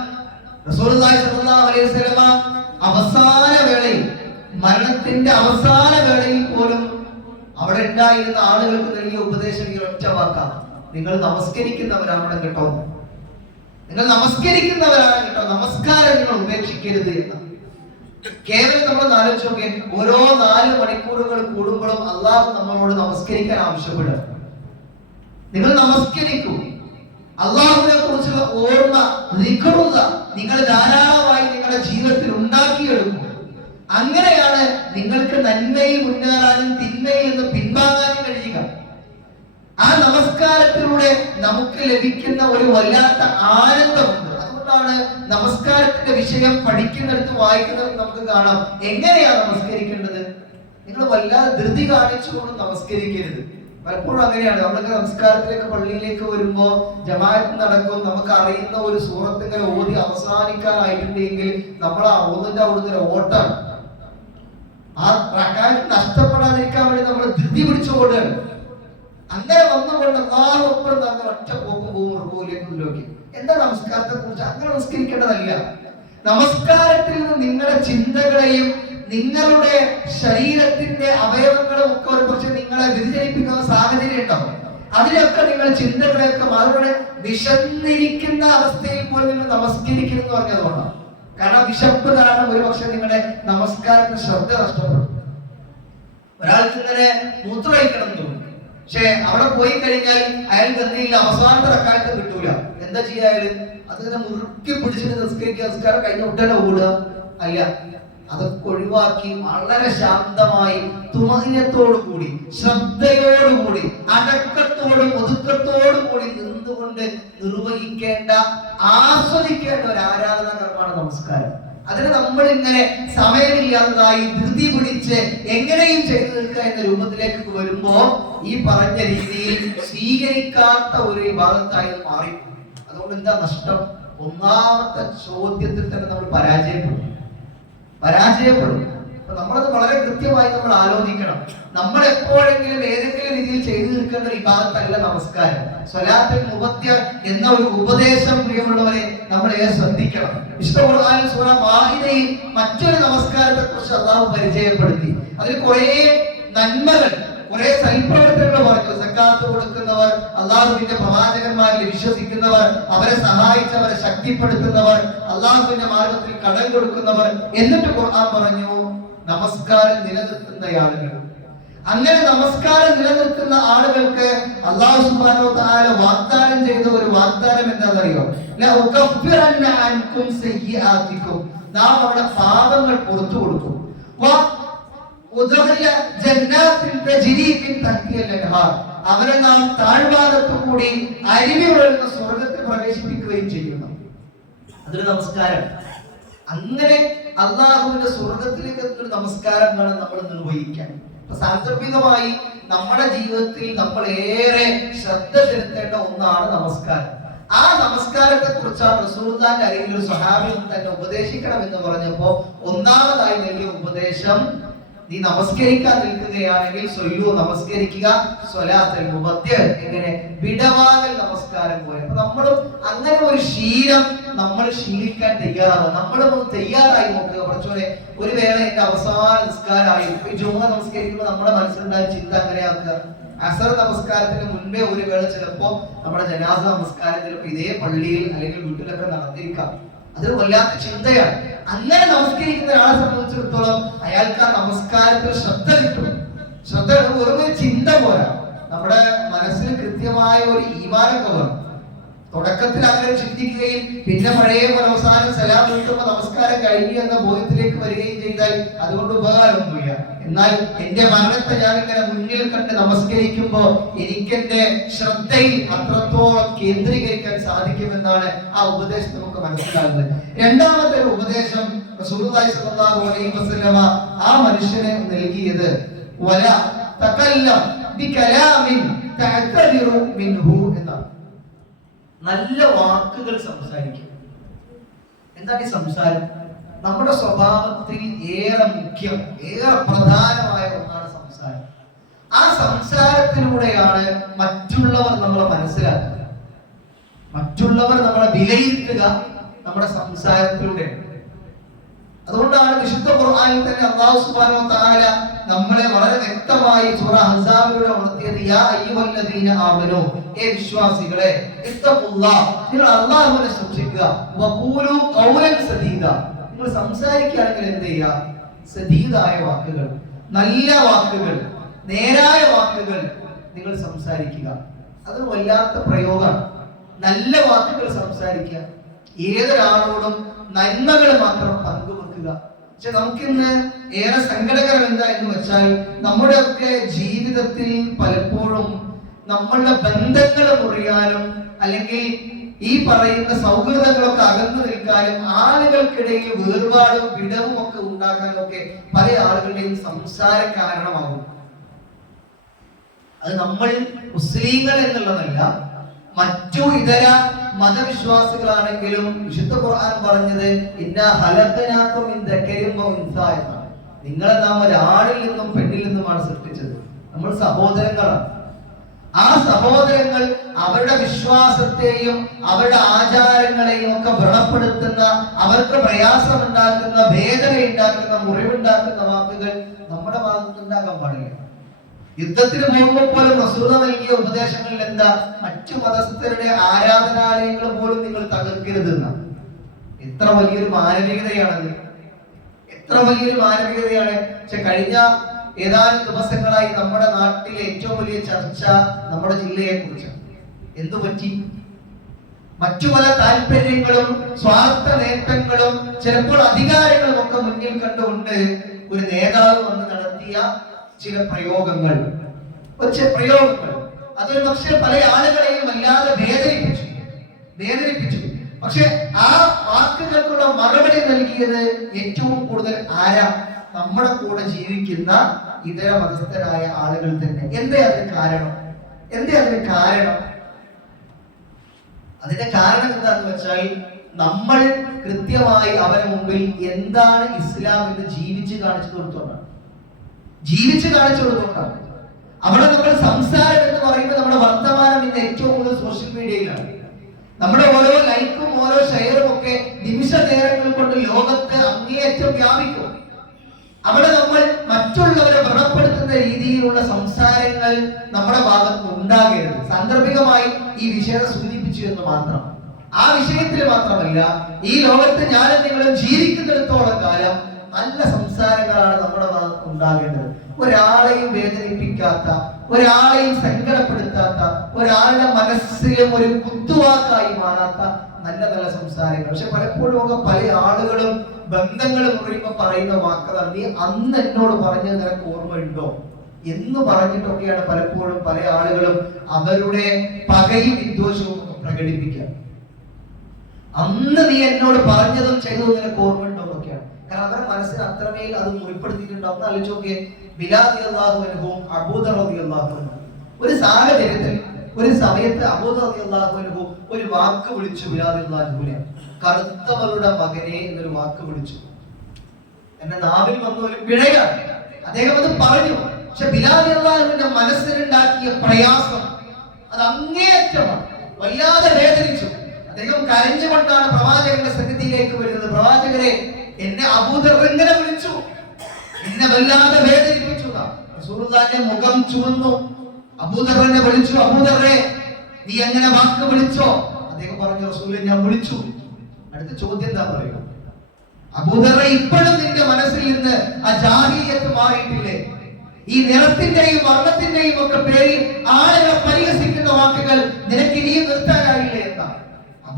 റസൂലുള്ളാഹി സ്വല്ലല്ലാഹു അലൈഹി വസല്ലമ അവസാന വേളയിൽ, മരണത്തിന്റെ അവസാന വേളയിൽ പോലും അവിടെ ഉണ്ടായിരുന്ന ആളുകൾക്ക് നൽകിയ ഉപദേശം ഈ ഒറ്റ വാക്കാണ്: നിങ്ങൾ നമസ്കരിക്കുന്നവരാണ് കേട്ടോ, നിങ്ങൾ നമസ്കരിക്കുന്നവരാണ് കേട്ടോ, നമസ്കാരം നിങ്ങൾ ഉപേക്ഷിക്കരുത് എന്ന്. കേവലം നമ്മൾ ആലോചിച്ച് നോക്കിയാൽ ഓരോ 4 മണിക്കൂറുകൾ കൂടുമ്പോഴും അള്ളാഹു നമ്മളോട് നമസ്കരിക്കാൻ ആവശ്യപ്പെടുക. നിങ്ങൾ നമസ്കരിക്കൂ. അള്ളാഹുവിനെ കുറിച്ചുള്ള ഓർമ്മ, ദിക്റുള്ള നിങ്ങൾ ധാരാളമായി നിങ്ങളുടെ ജീവിതത്തിൽ ഉണ്ടാക്കിയെടുക്കും. അങ്ങനെയാണ് നിങ്ങൾക്ക് നന്മയിൽ മുന്നേറാനും തിന്മയിൽ നിന്ന് പിൻവാങ്ങാനും കഴിയുക. ആ നമസ്കാരത്തിലൂടെ നമുക്ക് ലഭിക്കുന്ന ഒരു വല്ലാത്ത ആനന്ദമുണ്ട്. അതുകൊണ്ടാണ് നമസ്കാരത്തിന്റെ വിഷയം പഠിക്കുന്നിടത്ത് വായിക്കുന്നത് നമുക്ക് കാണാം. എങ്ങനെയാണ് നമസ്കരിക്കേണ്ടത്? നിങ്ങൾ വല്ലാതെ ധൃതി കാണിച്ചുകൊണ്ട് നമസ്കരിക്കരുത്. പലപ്പോഴും അങ്ങനെയാണ്. നമ്മളൊക്കെ നമസ്കാരത്തിലേക്ക് പള്ളിയിലേക്ക് വരുമ്പോ ജമാഅത്ത് നടക്കും, നമുക്ക് അറിയുന്ന ഒരു സൂറത്തിങ്ങനെ ഓതി അവസാനിക്കാനായിട്ടുണ്ടെങ്കിൽ നമ്മൾ ആ ഓതിന്റെ അവിടുത്തെ ഓട്ടം, ആ റക്അത്ത് നഷ്ടപ്പെടാതിരിക്കാൻ വേണ്ടി നമ്മൾ ധൃതി പിടിച്ചുകൊണ്ടാണ്. അങ്ങനെ വന്നുകൊണ്ട് അല്ലാഹു അക്ബർ എന്ന് ഒറ്റ പോക്കും പോകും റുകൂയിലേക്ക്. എന്താ നമസ്കാരത്തെ കുറിച്ച്? അങ്ങനെ നമസ്കരിക്കേണ്ടതല്ല. നമസ്കാരത്തിൽ നിന്ന് നിങ്ങളുടെ ചിന്തകളെയും നിങ്ങളുടെ ശരീരത്തിന്റെ അവയവങ്ങളും ഒക്കെ ഒരു പക്ഷെ നിങ്ങളെ വ്യതിചലിപ്പിക്കുന്ന സാഹചര്യം ഉണ്ടാവും. അതിലൊക്കെ നിങ്ങൾ ചിന്തകളെയൊക്കെ അവരുടെ വിശന്നിരിക്കുന്ന അവസ്ഥയിൽ പോലും നിങ്ങൾ നമസ്കരിക്കുന്നു പറഞ്ഞതുകൊണ്ടാണ്. കാരണം വിശപ്പ് കാരണം ഒരു പക്ഷെ നിങ്ങളുടെ നമസ്കാരത്തിന് ശ്രദ്ധ നഷ്ടപ്പെടും. ഒരാൾക്ക് ഇങ്ങനെ മൂത്രമൊഴിക്കണം എന്ന് തോന്നും, പക്ഷെ അവിടെ പോയി കഴിഞ്ഞാൽ അയാൾക്ക് എന്തെങ്കിലും അവസാനത്തെ റക്അത്ത് കിട്ടൂല. എന്താ ചെയ്യാ? അയാള് അതിങ്ങനെ മുറുക്കി പിടിച്ചിട്ട് നിസ്കരിക്കുക, നിസ്കാരം കഴിഞ്ഞ ഉടനെ ഓടുക? അല്ല, അതൊക്കെ ഒഴിവാക്കി വളരെ ശാന്തമായി തുമഅ്നിനത്തോടുകൂടി, ശ്രദ്ധയോടുകൂടി, അടക്കത്തോടും ഒതുക്കത്തോടും കൂടി നിന്നുകൊണ്ട് നിർവഹിക്കേണ്ട, ആസ്വദിക്കേണ്ട ഒരു ആരാധനാ കർമ്മമാണ് നമസ്കാരം. അതിന് നമ്മൾ ഇങ്ങനെ സമയമില്ലാത്തതായി ധൃതി പിടിച്ച് എങ്ങനെയും ചെയ്തു നിൽക്കുക എന്ന രൂപത്തിലേക്ക് വരുമ്പോ ഈ പറഞ്ഞ രീതിയിൽ സ്വീകരിക്കാത്ത ഒരു ഭാഗത്തായി മാറി. അതുകൊണ്ട് എന്താ നഷ്ടം? ഒന്നാമത്തെ ചോദ്യത്തിൽ തന്നെ നമ്മൾ പരാജയപ്പെടും. നമ്മളത് വളരെ കൃത്യമായി നമ്മൾ ആലോചിക്കണം. നമ്മൾ എപ്പോഴെങ്കിലും ഏതെങ്കിലും രീതിയിൽ ചെയ്തു നിൽക്കേണ്ട ഒരു ഇബാദത്തല്ല നമസ്കാരം. സ്വലാത്തുൽ മുവദ്ദിഅ എന്ന ഒരു ഉപദേശം പ്രിയമുള്ളവരെ നമ്മൾ ശ്രദ്ധിക്കണം. വിശുദ്ധ ഖുർആനിൽ സൂറ മാഇദയിൽ മറ്റൊരു നമസ്കാരത്തെ കുറിച്ച് അല്ലാഹു പരിചയപ്പെടുത്തി. അതിൽ കുറേ നന്മകൾ, കുറെ സൽപ്രവർത്തനങ്ങൾ പറഞ്ഞു. സക്കാത്ത് കൊടുക്കുന്നവർ, അള്ളാഹുവിന്റെ പ്രവാചകന്മാരിൽ വിശ്വസിക്കുന്നവർ, അവരെ സഹായിച്ചവരെ ശക്തിപ്പെടുത്തുന്നവർ, അള്ളാഹുവിന്റെ മാർഗത്തിൽ കടം കൊടുക്കുന്നവർ. എന്നിട്ട് ഖുർആൻ പറഞ്ഞു നമസ്കാരം നിലനിർത്തുന്ന ആളുകൾ. അങ്ങനെ നമസ്കാരം നിലനിർത്തുന്ന ആളുകൾക്ക് അല്ലാഹു സുബ്ഹാനഹു വ തആല വാഗ്ദാനം ചെയ്ത ഒരു വാഗ്ദാനം എന്താണെന്നറിയോ? ലാ ഉകഫിറന്ന അൻകും സയ്യിആതികും, നാം അവരുടെ പാപങ്ങൾ പുറത്തു കൊടുക്കും. അവരെ നാം താഴ്ഭാഗത്തു കൂടി അരുവി ഒഴുകുന്ന സ്വർഗത്തിൽ പ്രവേശിപ്പിക്കുകയും ചെയ്യുന്നു. അതൊരു നമസ്കാരം. അങ്ങനെ അള്ളാഹുവിന്റെ സ്വർഗത്തിലേക്ക് എത്തുന്ന നമസ്കാരം വേണം നമ്മൾ നിർവഹിക്കാൻ. സാന്ദർഭികമായി നമ്മുടെ ജീവിതത്തിൽ നമ്മൾ ഏറെ ശ്രദ്ധ ചെലുത്തേണ്ട ഒന്നാണ് നമസ്കാരം. ആ നമസ്കാരത്തെ കുറിച്ചാണ് റസൂലുള്ളാഹിന്റെ അരികിൽ ഒരു സ്വഹാബി തന്നെ ഉപദേശിക്കണം എന്ന് പറഞ്ഞപ്പോ ഒന്നാമതായി നൽകിയ ഉപദേശം, നീ നമസ്കരിക്കാൻ നിൽക്കുകയാണെങ്കിൽ സ്വല്ലു, നമസ്കരിക്കുക, സ്വലാത്തുൽ മുവദ്ദിഅ, എങ്ങനെ വിടവാങ്ങൽ നമസ്കാരം പോലെ. അപ്പൊ നമ്മളും അങ്ങനെ ഒരു ശീലം നമ്മൾ ശീലിക്കാൻ തയ്യാറാവുക. നമ്മളും തയ്യാറായി നോക്കുക. കുറച്ചുകൂടെ ഒരു വേള എന്റെ അവസാന നിസ്കാരമായി ജുമുഅ നമസ്കരിക്കുമ്പോൾ നമ്മുടെ മനസ്സിലുണ്ടായ ചിന്ത അങ്ങനെയാക്കുക. അസർ നമസ്കാരത്തിന് മുൻപേ ഒരു വേള ചിലപ്പോ നമ്മുടെ ജനാസ നമസ്കാരം ചിലപ്പോ ഇതേ പള്ളിയിൽ അല്ലെങ്കിൽ വീട്ടിലൊക്കെ നടന്നിരിക്കാം. അതൊരു വല്ലാത്ത ചിന്തയാണ്. അങ്ങനെ നമസ്കരിക്കുന്ന ഒരാളെ സംബന്ധിച്ചിടത്തോളം അയാൾക്ക് ആ നമസ്കാരത്തിൽ ശ്രദ്ധ കിട്ടും. ശ്രദ്ധ വെറും ഒരു ചിന്ത പോരാ, നമ്മുടെ മനസ്സിൽ കൃത്യമായ ഒരു ഈമാനൊക്കെ വേണം. തുടക്കത്തിൽ അങ്ങനെ ചിന്തിക്കുകയും പിന്നെ പഴയ പോലെ അവസാനം സലാം കിട്ടുമ്പോൾ നമസ്കാരം കഴിഞ്ഞു എന്ന ബോധ്യത്തിലേക്ക് വരികയും ചെയ്താൽ അതുകൊണ്ട് ഉപകാരമൊന്നുമില്ല. എന്നാൽ എന്റെ മരണത്തെ ഞാൻ ഇങ്ങനെ മുന്നിൽ കണ്ട് നമസ്കരിക്കുമ്പോൾ എനിക്കെന്റെ ശ്രദ്ധയിൽ അത്രത്തോളം കേന്ദ്രീകരിക്കാൻ സാധിക്കുമെന്നാണ് ആ ഉപദേശം നമുക്ക് മനസ്സിലാകുന്നത്. രണ്ടാമത്തെ ഒരു ഉപദേശം റസൂലുള്ളാഹി സ്വല്ലല്ലാഹു അലൈഹി വസല്ലമ ആ മനുഷ്യനെ നൽകിയത് വല തകല്ലം ബികലാമിൻ തഅതദിറു മിൻഹു എന്നാണ്. നല്ല വാക്കുകൾ സംസാരിക്കും. എന്താണ് ഈ സംസാരം? നമ്മുടെ സ്വഭാവത്തിൽ ഏറെ മുഖ്യം, ഏറെ പ്രധാനമായ ഒന്നാണ് സംസാരം. ആ സംസാരത്തിലൂടെയാണ് മറ്റുള്ളവർ നമ്മളെ മനസ്സിലാക്കുക, മറ്റുള്ളവർ നമ്മളെ വിലയിരുത്തുക നമ്മുടെ സംസാരത്തിലൂടെ. അതുകൊണ്ടാണ് വിശുദ്ധ ഖുർആനിൽ തന്നെ അല്ലാഹു സുബ്ഹാനഹു വ തആല നമ്മളെ വളരെ വ്യക്തമായി സൂറ അഹ്സാബിലൂടെ ഉണർത്തിയത് യാ അയ്യുഹല്ലദീന ആമനൂ, ഏ വിശ്വാസികളെ, ഇത്തഖുല്ലാഹ്, നിങ്ങൾ അല്ലാഹുവിനെ സൂക്ഷിക്കുക, വഖൂലു ഖൗലൻ സദീദ, നിങ്ങൾ സംസാരിക്കുകയാണെങ്കിൽ എന്ത് ചെയ്യുക? സദീദായ വാക്കുകൾ, നല്ല വാക്കുകൾ, നേരായ വാക്കുകൾ നിങ്ങൾ സംസാരിക്കുക. അത് വല്ലാത്ത പ്രയോഗമാണ്. നല്ല വാക്കുകൾ സംസാരിക്കുക, ഏതൊരാളോടും നന്മകൾ മാത്രം പങ്കുവെക്കുക. പക്ഷെ നമുക്കിന്ന് ഏറെ സങ്കടകരം എന്താ എന്ന് വെച്ചാൽ നമ്മുടെ ഒക്കെ ജീവിതത്തിൽ പലപ്പോഴും നമ്മളുടെ ബന്ധങ്ങൾ മുറിയാനും അല്ലെങ്കിൽ ഈ പറയുന്ന സൗഹൃദങ്ങളൊക്കെ അകന്നു നിൽക്കാനും ആളുകൾക്കിടയിൽ വേർപാടും വിടവും ഒക്കെ ഉണ്ടാക്കാനും ഒക്കെ പല ആളുകളുടെയും സംസാരം കാരണമാകും. അത് നമ്മൾ മുസ്ലിങ്ങൾ എന്നുള്ളതല്ല, മറ്റു ഇതര മതവിശ്വാസികളാണെങ്കിലും വിശുദ്ധ ഖുർആൻ പറഞ്ഞത് ഇന്നാ ഖലഖനാകും മിൻ ദക്കരിൻ വ ഉൻസാ എന്നാണ്. നിങ്ങളെ നാം ഒരാണിൽ നിന്നും പെണ്ണിൽ നിന്നുമാണ് സൃഷ്ടിച്ചത്. നമ്മൾ സഹോദരങ്ങളാണ്. ആ സഹോദരങ്ങൾ അവരുടെ വിശ്വാസത്തെയും അവരുടെ ആചാരങ്ങളെയും ഒക്കെ വ്രണപ്പെടുത്തുന്ന, അവർക്ക് പ്രയാസം ഉണ്ടാക്കുന്ന, വേദന ഉണ്ടാക്കുന്ന, മുറിവുണ്ടാക്കുന്ന വാക്കുകൾ നമ്മുടെ ഭാഗത്ത് ഉണ്ടാകാൻ പാടില്ല. യുദ്ധത്തിന് പോകുമ്പോൾ പോലും റസൂൽ നൽകിയ ഉപദേശങ്ങളിൽ എന്താ? മറ്റു മതസ്ഥരുടെ ആരാധനാലയങ്ങൾ പോലും നിങ്ങൾ തകർക്കരുത് എന്നാണ്. എത്ര വലിയൊരു മാനവികതയാണത്, എത്ര വലിയൊരു മാനവികതയാണ്. പക്ഷെ കഴിഞ്ഞ ഏതാനും ദിവസങ്ങളായി നമ്മുടെ നാട്ടിലെ ഏറ്റവും വലിയ ചർച്ച നമ്മുടെ ജില്ലയെ കുറിച്ചാണ്. എന്തു പറ്റി? മറ്റു പല താല്പര്യങ്ങളും സ്വാർത്ഥ നേട്ടങ്ങളും ചിലപ്പോൾ അധികാരങ്ങളും ഒക്കെ മുന്നിൽ കണ്ടുകൊണ്ട് ഒരു നേതാവ് വന്ന് നടത്തിയ ചില പ്രയോഗങ്ങൾ, അതൊരു പക്ഷെ പല ആളുകളെയും വല്ലാതെ വേദനിപ്പിച്ചു. പക്ഷെ ആ വാക്കുകൾക്കുള്ള മറുപടി നൽകിയത് ഏറ്റവും കൂടുതൽ ആരാ? നമ്മുടെ കൂടെ ജീവിക്കുന്ന ഇതര മതസ്ഥരായ ആളുകൾ തന്നെ. എന്തേ അതിന് കാരണം? അതിന്റെ കാരണം എന്താന്ന് വെച്ചാൽ നമ്മൾ കൃത്യമായി അവരെ മുമ്പിൽ എന്താണ് ഇസ്ലാം എന്ന് ജീവിച്ച് കാണിച്ചു കൊടുത്തോണ്ടാണ്. അവിടെ നമ്മൾ സംസാരം എന്ന് പറയുമ്പോൾ നമ്മുടെ വർത്തമാനം ഇന്ന് ഏറ്റവും കൂടുതൽ സോഷ്യൽ മീഡിയയിലാണ്. നമ്മുടെ ഓരോ ലൈക്കും ഓരോ ഷെയറും ഒക്കെ നിമിഷ നേരങ്ങൾ കൊണ്ട് ലോകത്ത് അങ്ങേയറ്റം വ്യാപിക്കും. അവിടെ നമ്മൾ മറ്റുള്ളവരെ വ്രണപ്പെടുത്തുന്ന രീതിയിലുള്ള സംസാരങ്ങൾ നമ്മുടെ ഭാഗത്ത് ഉണ്ടാകരുത്. സാന്ദർഭികമായി ഈ വിഷയം സൂചിപ്പിച്ചു എന്ന് മാത്രം. ആ വിഷയത്തിൽ മാത്രമല്ല, ഈ ലോകത്ത് ഞാനും നിങ്ങളും ജീവിക്കുന്നിടത്തോളം കാലം നല്ല സംസാരങ്ങളാണ് നമ്മുടെ ഭാഗത്ത് ഉണ്ടാകേണ്ടത്. ഒരാളെയും വേദനിപ്പിക്കാത്ത, ഒരാളെയും സങ്കടപ്പെടുത്താത്ത, ഒരാളുടെ മനസ്സിലും ഒരു കുത്തുവാക്കായി മാറാത്ത നല്ല നല്ല സംസാരങ്ങൾ. പക്ഷെ പലപ്പോഴും ഒക്കെ പല ആളുകളും ബന്ധങ്ങൾ മുറിയുമ്പോൾ പറയുന്ന വാക്കുകൾ, നീ അന്ന് എന്നോട് പറഞ്ഞത് നിനക്ക് ഓർമ്മയുണ്ടോ എന്ന് പറഞ്ഞിട്ടൊക്കെയാണ് പലപ്പോഴും പല ആളുകളും അവരുടെ പകയും വിദ്വേഷവും പ്രകടിപ്പിക്കുക. അന്ന് നീ എന്നോട് പറഞ്ഞതും ചെയ്തതും നിനക്ക് ഓർമ്മയുണ്ടോ എന്നൊക്കെയാണ്. കാരണം അവരുടെ മനസ്സിന് അത്രമേൽ അത് മുറിപ്പെടുത്തിയിട്ടുണ്ടാവും. ആലോചിച്ചോക്കെ, ബിലാൽ റളിയല്ലാഹു അൻഹുവും അബൂ ദർ റളിയല്ലാഹു അൻഹു ഒരു സാഹചര്യത്തിൽ, ഒരു സമയത്ത് അബൂ ദർ റളിയല്ലാഹു അൻഹു ഒരു വാക്ക് വിളിച്ചു ബിലാൽ റളിയല്ലാഹു അൻഹുവിനെ. കറുത്തവളുടെ മകനെ എന്നൊരു വാക്ക് വിളിച്ചു. എന്റെ നാവിൽ വന്ന ഒരു പിഴയാണ്. അദ്ദേഹം അത് പറഞ്ഞു. പക്ഷെ ബിലാൽ റളിയല്ലാഹു അൻഹുവിന്റെ മനസ്സിനുണ്ടാക്കിയ പ്രയാസം അത് അങ്ങേയറ്റമാണ്. വല്ലാതെ വേദനിച്ചു. അദ്ദേഹം കരഞ്ഞുകൊണ്ടാണ് പ്രവാചകന്റെ സന്നിധിയിലേക്ക് വരുന്നത്. പ്രവാചകരെ, എന്നെ അബൂ ദർ ഇങ്ങനെ വിളിച്ചു, എന്നെ വല്ലാതെ വേദനിപ്പിച്ചു. റസൂലുള്ളാഹിന്റെ മുഖം ചുവന്നു. അബൂ ദർ എന്നെ വിളിച്ചു. അബൂ ദർറെ, നീ എങ്ങനെ വാക്ക് വിളിച്ചോ? അദ്ദേഹം പറഞ്ഞു, റസൂലേ, ഞാൻ വിളിച്ചു. അടുത്ത ചോദ്യം എന്താ പറയുക? അബൂ ദർറെ, ഇപ്പോഴും നിന്റെ മനസ്സിൽ നിന്ന് ആ ജാഹിലിയത്ത് മാറിയിട്ടില്ലേ? ഈ നിറത്തിന്റെയും വർണ്ണത്തിന്റെയും ഒക്കെ പേരിൽ ആളുകളെ പരിഹസിക്കുന്ന വാക്കുകൾ നിനക്ക് ഇനിയും നിർത്താനായില്ലേ എന്നാണ്.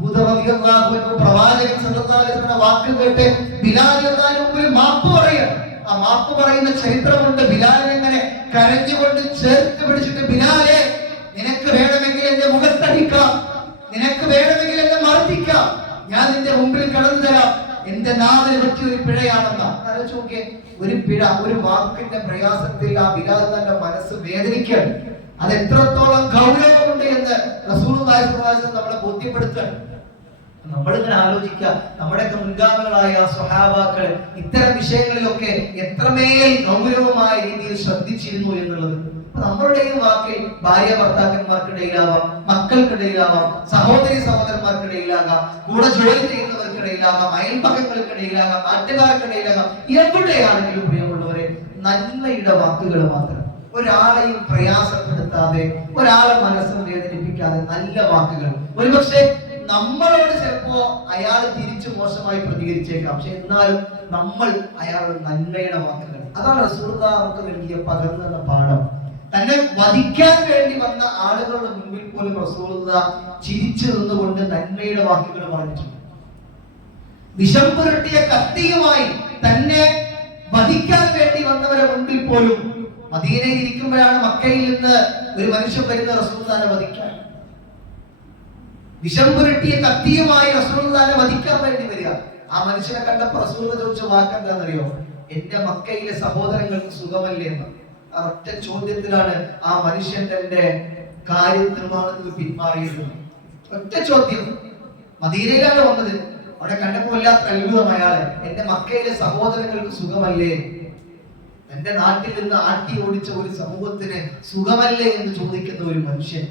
പ്രവാചകൻ സല്ലല്ലാഹു അലൈഹി വസല്ലം വാക്ക് കേട്ട് ബിലാൽ റളിയല്ലാഹു മുമ്പിൽ മാപ്പ് പറയുക. ആ മാപ്പ് പറയുന്ന ചരിത്രമുണ്ട്. ബിലാലിനെ ഇങ്ങനെ കരഞ്ഞുകൊണ്ട് ചേർത്ത് പിടിച്ചിട്ട്, ബിലാലെ, നിനക്ക് വേണമെങ്കിൽ എന്റെ മുഖത്തടിക്കാം, നിനക്ക് വേണമെങ്കിൽ എന്നെ മർദ്ദിക്കാം, ഞാൻ നിന്റെ മുമ്പിൽ കടന്നു തരാം, എന്റെ നാവിനെ പറ്റിയ ഒരു പിഴയാണെന്ന് ആലോചിച്ച് നോക്കിയേ. ഒരു പിഴ, ഒരു വാക്കിന്റെ പ്രയാസത്തിൽ ആ ബിലാൽ തന്റെ മനസ്സ് വേദനിക്കുകയാണ്. അത് എത്രത്തോളം ഗൗരവമുണ്ട് എന്ന് റസൂലുള്ളാഹി സ്വല്ലല്ലാഹു അലൈഹി വസല്ലം നമ്മളെ ബോധ്യപ്പെടുത്തുകയാണ്. നമ്മളിങ്ങനെ ആലോചിക്കുക, നമ്മുടെയൊക്കെ മുൻഗാമികളായ സ്വഹാബാക്കൾ ഇത്തരം വിഷയങ്ങളിലൊക്കെ എത്രമേൽ ഗൗരവമായ രീതിയിൽ ശ്രദ്ധിച്ചിരുന്നു എന്നുള്ളത്. നമ്മളുടെയും വാക്കിൽ ഭാര്യ ഭർത്താക്കന്മാർക്കിടയിലാവാം, മക്കൾക്കിടയിലാവാം, സഹോദരി സഹോദരന്മാർക്കിടയിലാകാം, കൂടെ ജോലി ചെയ്യുന്നവർക്കിടയിലാകാം, അയൽപക്കങ്ങൾക്കിടയിലാകാം, നാട്ടുകാർക്കിടയിലാകാം, എവിടെയാണെങ്കിലും പ്രിയമുള്ളവരെ, നന്മയുടെ വാക്കുകൾ മാത്രം, ഒരാളെയും പ്രയാസപ്പെടുത്താതെ, ഒരാളെ മനസ്സും വേദനിപ്പിക്കാതെ നല്ല വാക്കുകൾ. ഒരുപക്ഷെ നമ്മളോട് ചിലപ്പോ അയാൾ തിരിച്ചു മോശമായി പ്രതികരിച്ചേക്കാം, പക്ഷെ എന്നാലും നമ്മൾ അയാളുടെ നന്മയുടെ വാക്കുകൾ. അതാണ് റസൂലുള്ളാഹി നമുക്ക് നൽകിയ പകർന്ന പാഠം. തന്നെ വധിക്കാൻ വേണ്ടി വന്ന ആളുകളുടെ മുമ്പിൽ പോലും റസൂലുള്ളാഹി ചിരിച്ചു നിന്നുകൊണ്ട് നന്മയുടെ വാക്കുകൾ പറഞ്ഞിട്ടുണ്ട്. വിഷം പുരട്ടിയ കത്തിയുമായി തന്നെ വധിക്കാൻ വേണ്ടി വന്നവരുടെ മുമ്പിൽ പോലും, മദീനയിൽ ഇരിക്കുമ്പോഴാണ് മക്കയിൽ നിന്ന് ഒരു മനുഷ്യൻ വരുന്ന റസൂലുള്ളാഹിനെ വധിക്കാൻ. വിഷം പുരട്ടിയ കത്തിയുമായി റസൂലുള്ളാഹിനെ വധിക്കാൻ വേണ്ടി വരിക. ആ മനുഷ്യനെ കണ്ടപ്പോൾ റസൂലുള്ളാഹി ചോദിച്ച വാക്കെന്താണെന്നറിയോ? എന്റെ മക്കയിലെ സഹോദരങ്ങൾക്ക് സുഖമല്ലേ എന്ന്. ആ ഒറ്റ ചോദ്യത്തിലാണ് ആ മനുഷ്യൻ തന്റെ കാര്യനിർവഹണത്തിൽ പിന്മാറിയത്. ഒറ്റ ചോദ്യം. മദീനയിലാണ് വന്നത്, അവിടെ കണ്ടപ്പോൾ വല്ലാത്ത അത്ഭുതം അയാളെ. എന്റെ മക്കയിലെ സഹോദരങ്ങൾക്ക് സുഖമല്ലേ, എന്റെ നാട്ടിൽ നിന്ന് ആട്ടി ഓടിച്ച ഒരു സമൂഹത്തിന് സുഖമല്ലേ എന്ന് ചോദിക്കുന്ന ഒരു മനുഷ്യൻ.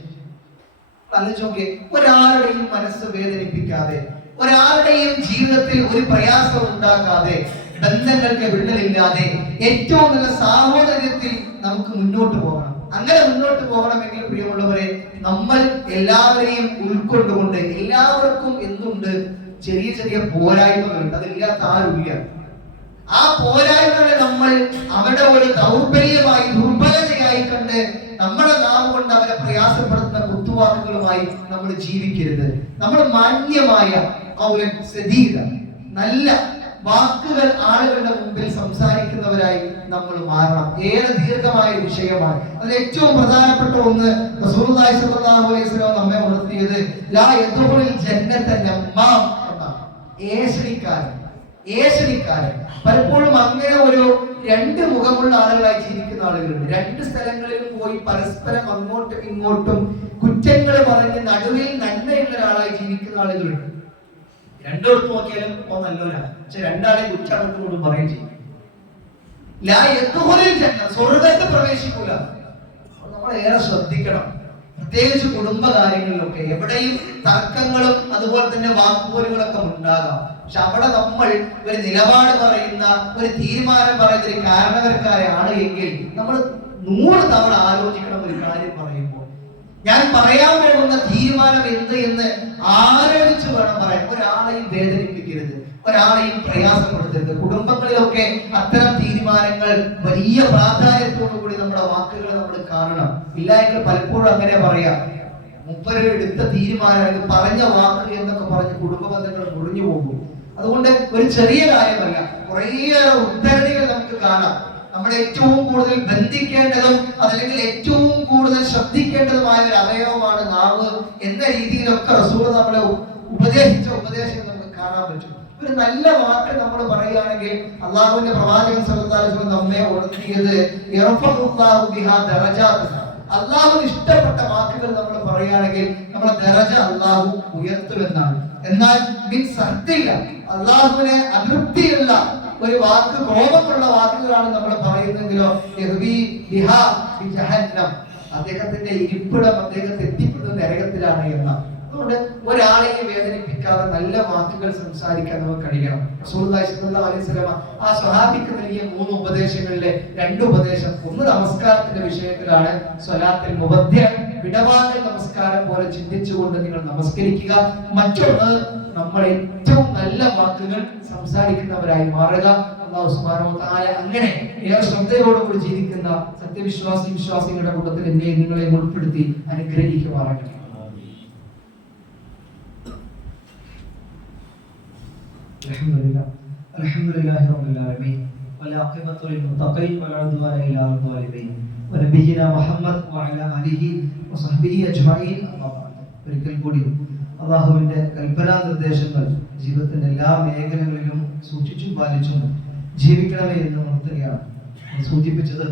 ആലോചിച്ചോക്കെ, ഒരാളുടെയും മനസ്സ് വേദനിപ്പിക്കാതെ, ഒരാളുടെയും ജീവിതത്തിൽ ഒരു പ്രയാസം ഉണ്ടാക്കാതെ, ബന്ധങ്ങൾക്ക് വിള്ളലില്ലാതെ, ഏറ്റവും നല്ല സാഹോദര്യത്തിൽ നമുക്ക് മുന്നോട്ട് പോകണം. അങ്ങനെ മുന്നോട്ട് പോകണമെങ്കിൽ പ്രിയമുള്ളവരെ, നമ്മൾ എല്ലാവരെയും ഉൾക്കൊണ്ടുകൊണ്ട്, എല്ലാവർക്കും എന്തുണ്ട്, ചെറിയ ചെറിയ പോരായ്മകളുണ്ട്, അതില്ലാത്ത ആരുമില്ല. ആ പോരായ്മകളെ നമ്മൾ അവിടെ ഒരു ദൗർബല്യമായി, ദുർബലതയായി കണ്ട് നമ്മുടെ നാവ് കൊണ്ട് അവരെ പ്രയാസപ്പെടുത്തുന്ന കുത്തുവാക്കുകളുമായി നമ്മൾ ജീവിക്കരുത്. നമ്മൾ മാന്യമായ നല്ല വാക്കുകൾ ആളുകളുടെ മുമ്പിൽ സംസാരിക്കുന്നവരായി നമ്മൾ മാറണം. ഏറെ ദീർഘമായ വിഷയമാണ്. അതിൽ ഏറ്റവും പ്രധാനപ്പെട്ട ഒന്ന് റസൂലുള്ളാഹി സ്വല്ലല്ലാഹു അലൈഹി വസല്ലം നമ്മെ ഉണർത്തിയത് ലാ യദ്ഖുലുൽ ജന്നത നമ്മാം എന്നാണ്. ഏഷണിക്കാരൻ പലപ്പോഴും അങ്ങനെ ഒരു രണ്ട് മുഖമുള്ള ആളുകളായി ജീവിക്കുന്ന ആളുകളുണ്ട്. രണ്ട് സ്ഥലങ്ങളിലും പോയി പരസ്പരം അങ്ങോട്ടും ഇങ്ങോട്ടും കുറ്റങ്ങൾ പറഞ്ഞ് നടുവിൽ നന്മയുള്ള ഒരാളായി ജീവിക്കുന്ന ആളുകളുണ്ട്. രണ്ടിടത്ത് നോക്കിയാലും നല്ലവരാണ്, പക്ഷെ രണ്ടാളെ കുറ്റം പറയുകയും ചെയ്യും. സ്വർഗത്ത് പ്രവേശിക്കൂല. നമ്മൾ ഏറെ ശ്രദ്ധിക്കണം, പ്രത്യേകിച്ച് കുടുംബകാര്യങ്ങളിലൊക്കെ. എവിടെയും തർക്കങ്ങളും അതുപോലെ തന്നെ വാക്കുപോലുകളൊക്കെ ഉണ്ടാകാം, പക്ഷെ അവിടെ നമ്മൾ ഒരു നിലപാട് പറയുന്ന, ഒരു തീരുമാനം പറയുന്ന ഒരു കാരണവരക്കാരാണ് എങ്കിൽ നമ്മൾ 100 തവണ ആലോചിക്കണം. ഒരു കാര്യം പറയുമ്പോൾ ഞാൻ പറയാൻ പോകുന്ന തീരുമാനം എന്ത് എന്ന് ആലോചിച്ച് വേണം പറയാൻ. ഒരാളെയും വേദനിപ്പിക്കരുത്, ഒരാളെയും പ്രയാസപ്പെടുത്തരുത്. കുടുംബങ്ങളിലൊക്കെ അത്തരം തീരുമാനങ്ങൾ വലിയ പ്രാധാന്യത്തോടു കൂടി നമ്മുടെ വാക്കുകൾ നമ്മൾ കാണണം. ഇല്ലായെങ്കിൽ പലപ്പോഴും അങ്ങനെ പറയാം, മുപ്പര് എടുത്ത തീരുമാനം, പറഞ്ഞ വാക്ക് എന്നൊക്കെ പറഞ്ഞ് കുടുംബ ബന്ധങ്ങൾ മുറിഞ്ഞു പോകും. അതുകൊണ്ട് ഒരു ചെറിയ കാര്യമല്ല, കുറേയേറെ ഉദ്ധരണികൾ നമുക്ക് കാണാം. നമ്മൾ ഏറ്റവും കൂടുതൽ ബന്ധിക്കേണ്ടതും അതല്ലെങ്കിൽ ഏറ്റവും കൂടുതൽ ശ്രദ്ധിക്കേണ്ടതുമായ ഒരു അവയവമാണ് നാവ് എന്ന രീതിയിലൊക്കെ റസൂൽ നമ്മളെ ഉപദേശിച്ച ഉപദേശം നമുക്ക് കാണാൻ പറ്റും. ഒരു നല്ല വാക്ക് നമ്മൾ പറയുകയാണെങ്കിൽ അള്ളാഹുവിന്റെ പ്രവാചകൻ സല്ലല്ലാഹു അലൈഹി വസല്ലം നമ്മെ ഉണർത്തിയത് യർഫഉല്ലാഹു ബിഹാ ദറജാത്ത്. അള്ളാഹുവിന് ഇഷ്ടപ്പെട്ട വാക്കുകൾ നമ്മൾ പറയുകയാണെങ്കിൽ നമ്മുടെ ദറജ അള്ളാഹു ഉയർത്തുമെന്നാണ്. എന്നാൽ അള്ളാഹുവിനെ അതൃപ്തിയുള്ള ഒരു വാക്ക്, കോപമുള്ള വാക്കുകളാണ് നമ്മൾ പറയുന്നെങ്കിലോ അദ്ദേഹത്തിന്റെ ഇരിപ്പിടം, അദ്ദേഹത്തെ എത്തിപ്പെടുന്ന നരകത്തിലാണ് എന്ന. അതുകൊണ്ട് ഒരാളെയും വേദനിപ്പിക്കാതെ നല്ല വാക്കുകൾ സംസാരിക്കാൻ നമുക്ക് കഴിയണം. റസൂലുള്ളാഹി സ്വല്ലല്ലാഹു അലൈഹി വസല്ലം ആ സ്വഹാബിക്ക് നൽകിയ 3 ഉപദേശങ്ങളിലെ 2 ഉപദേശം, ഒന്ന് നമസ്കാരത്തിന്റെ വിഷയത്തിലാണ്. സ്വലാത്തുൽ മുബദ്ദിഅ, വിടവാങ്ങൽ നമസ്കാരം പോലെ ചിന്തിച്ചുകൊണ്ട് നിങ്ങൾ നമസ്കരിക്കുക. മറ്റൊന്ന്, നമ്മൾ ഏറ്റവും നല്ല വാക്കുകൾ സംസാരിക്കുന്നവരായി മാറുക. അല്ലാഹു സുബ്ഹാനഹു വ തആല അങ്ങനെ ഏറെ ശ്രദ്ധയോടുകൂടി ജീവിക്കുന്ന വിശ്വാസികളുടെ കൂട്ടത്തിൽ എന്നെയും നിങ്ങളെയും ഉൾപ്പെടുത്തി അനുഗ്രഹിക്കുമാറാകട്ടെ. അൽഹംദുലില്ലാഹി റബ്ബിൽ ആലമീൻ വലാഖിബത്തു ലിൽമുത്തഖീൻ വലാ ഉദ്വാന ഇല്ലാ അലൽ ളാലിമീൻ വനബിയിന മുഹമ്മദ് വഅലാ ആലിഹി വസഹ്ബിഹി അജ്മഈൻ. ഒരിക്കൽ കൂടി അല്ലാഹുവിന്റെ കൽപ്പനാ നിർദ്ദേശങ്ങൾ ജീവിതത്തിന്റെ എല്ലാ മേഖലകളിലും സൂക്ഷിച്ചും പാലിച്ചും ജീവിക്കണമേ എന്ന് ഉണർത്തുകയാണ്. സൂചിപ്പിച്ചത്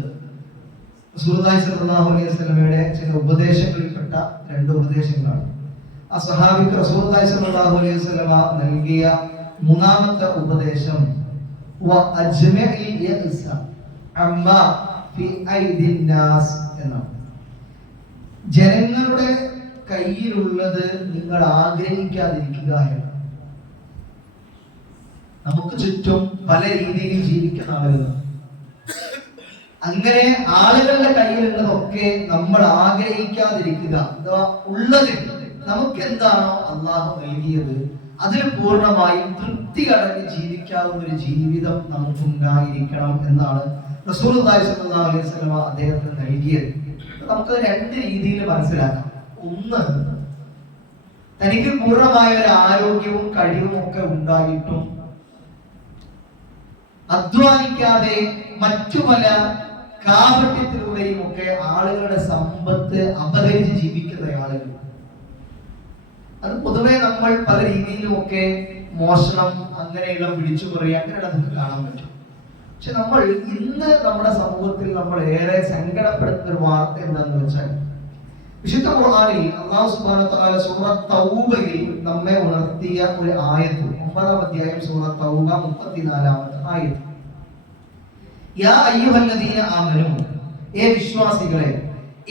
റസൂലുള്ളാഹി സ്വല്ലല്ലാഹു അലൈഹി വസല്ലമയുടെ ചില ഉപദേശങ്ങളിൽപ്പെട്ട 2 ഉപദേശങ്ങളാണ്. ആ സ്വഹാബിക്ക് റസൂലുള്ളാഹി സ്വല്ലല്ലാഹു അലൈഹി വസല്ലമ നൽകിയ 3ാമത്തെ ഉപദേശം എന്നാണ്. ജനങ്ങളുടെ കയ്യിലുള്ളത് നിങ്ങൾ ആഗ്രഹിക്കാതിരിക്കുക എന്നാണ്. നമുക്ക് ചുറ്റും പല രീതിയിൽ ജീവിക്കുന്ന ആളുകളാണ്. അങ്ങനെ ആളുകളുടെ കയ്യിലുള്ളതൊക്കെ നമ്മൾ ആഗ്രഹിക്കാതിരിക്കുക. അഥവാ ഉള്ളത് നമുക്ക് എന്താണോ അള്ളാഹു നൽകിയത് അതിൽ പൂർണ്ണമായും തൃപ്തി അടങ്ങി ജീവിക്കാവുന്ന ഒരു ജീവിതം നമുക്കുണ്ടായിരിക്കണം എന്നാണ് റസൂലുള്ളാഹി സ്വല്ലല്ലാഹു അലൈഹി വസല്ലം അദ്ദേഹത്തിന് നൽകിയത്. നമുക്ക് 2 രീതിയിൽ മനസ്സിലാക്കാം. ഒന്ന്, തനിക്ക് പൂർണ്ണമായ ഒരു ആരോഗ്യവും കഴിവും ഒക്കെ ഉണ്ടായിട്ടും അധ്വാനിക്കാതെ മറ്റു പല കാപട്യത്തിലൂടെയും ഒക്കെ ആളുകളുടെ സമ്പത്ത് അപഹരിച്ച് ജീവിക്കുന്ന ആളുകൾ. അത് പൊതുവെ നമ്മൾ പല രീതിയിലുമൊക്കെ മോഷണം, അങ്ങനെയുള്ള പിടിച്ചുപറി, അങ്ങനെയുള്ള നമുക്ക് കാണാൻ പറ്റും. പക്ഷെ നമ്മൾ ഇന്ന് നമ്മുടെ സമൂഹത്തിൽ നമ്മൾ ഏറെ സങ്കടപ്പെടുത്തുന്ന ഒരു വാർത്ത എന്താണെന്ന് വെച്ചാൽ, വിശുദ്ധ ഖുർആനിൽ അല്ലാഹു സുബ്ഹാനഹു വ തആല സൂറത്ത് തൗബയിൽ നമ്മെ ഉണർത്തിയ ഒരു ആയത്ത്, 9ാം അധ്യായം സൂറത്ത് തൗബ 34ാമത്തെ ആയത്ത്. യാ അയ്യുഹല്ലദീന ആമനൂ, ഏ വിശ്വാസികളെ,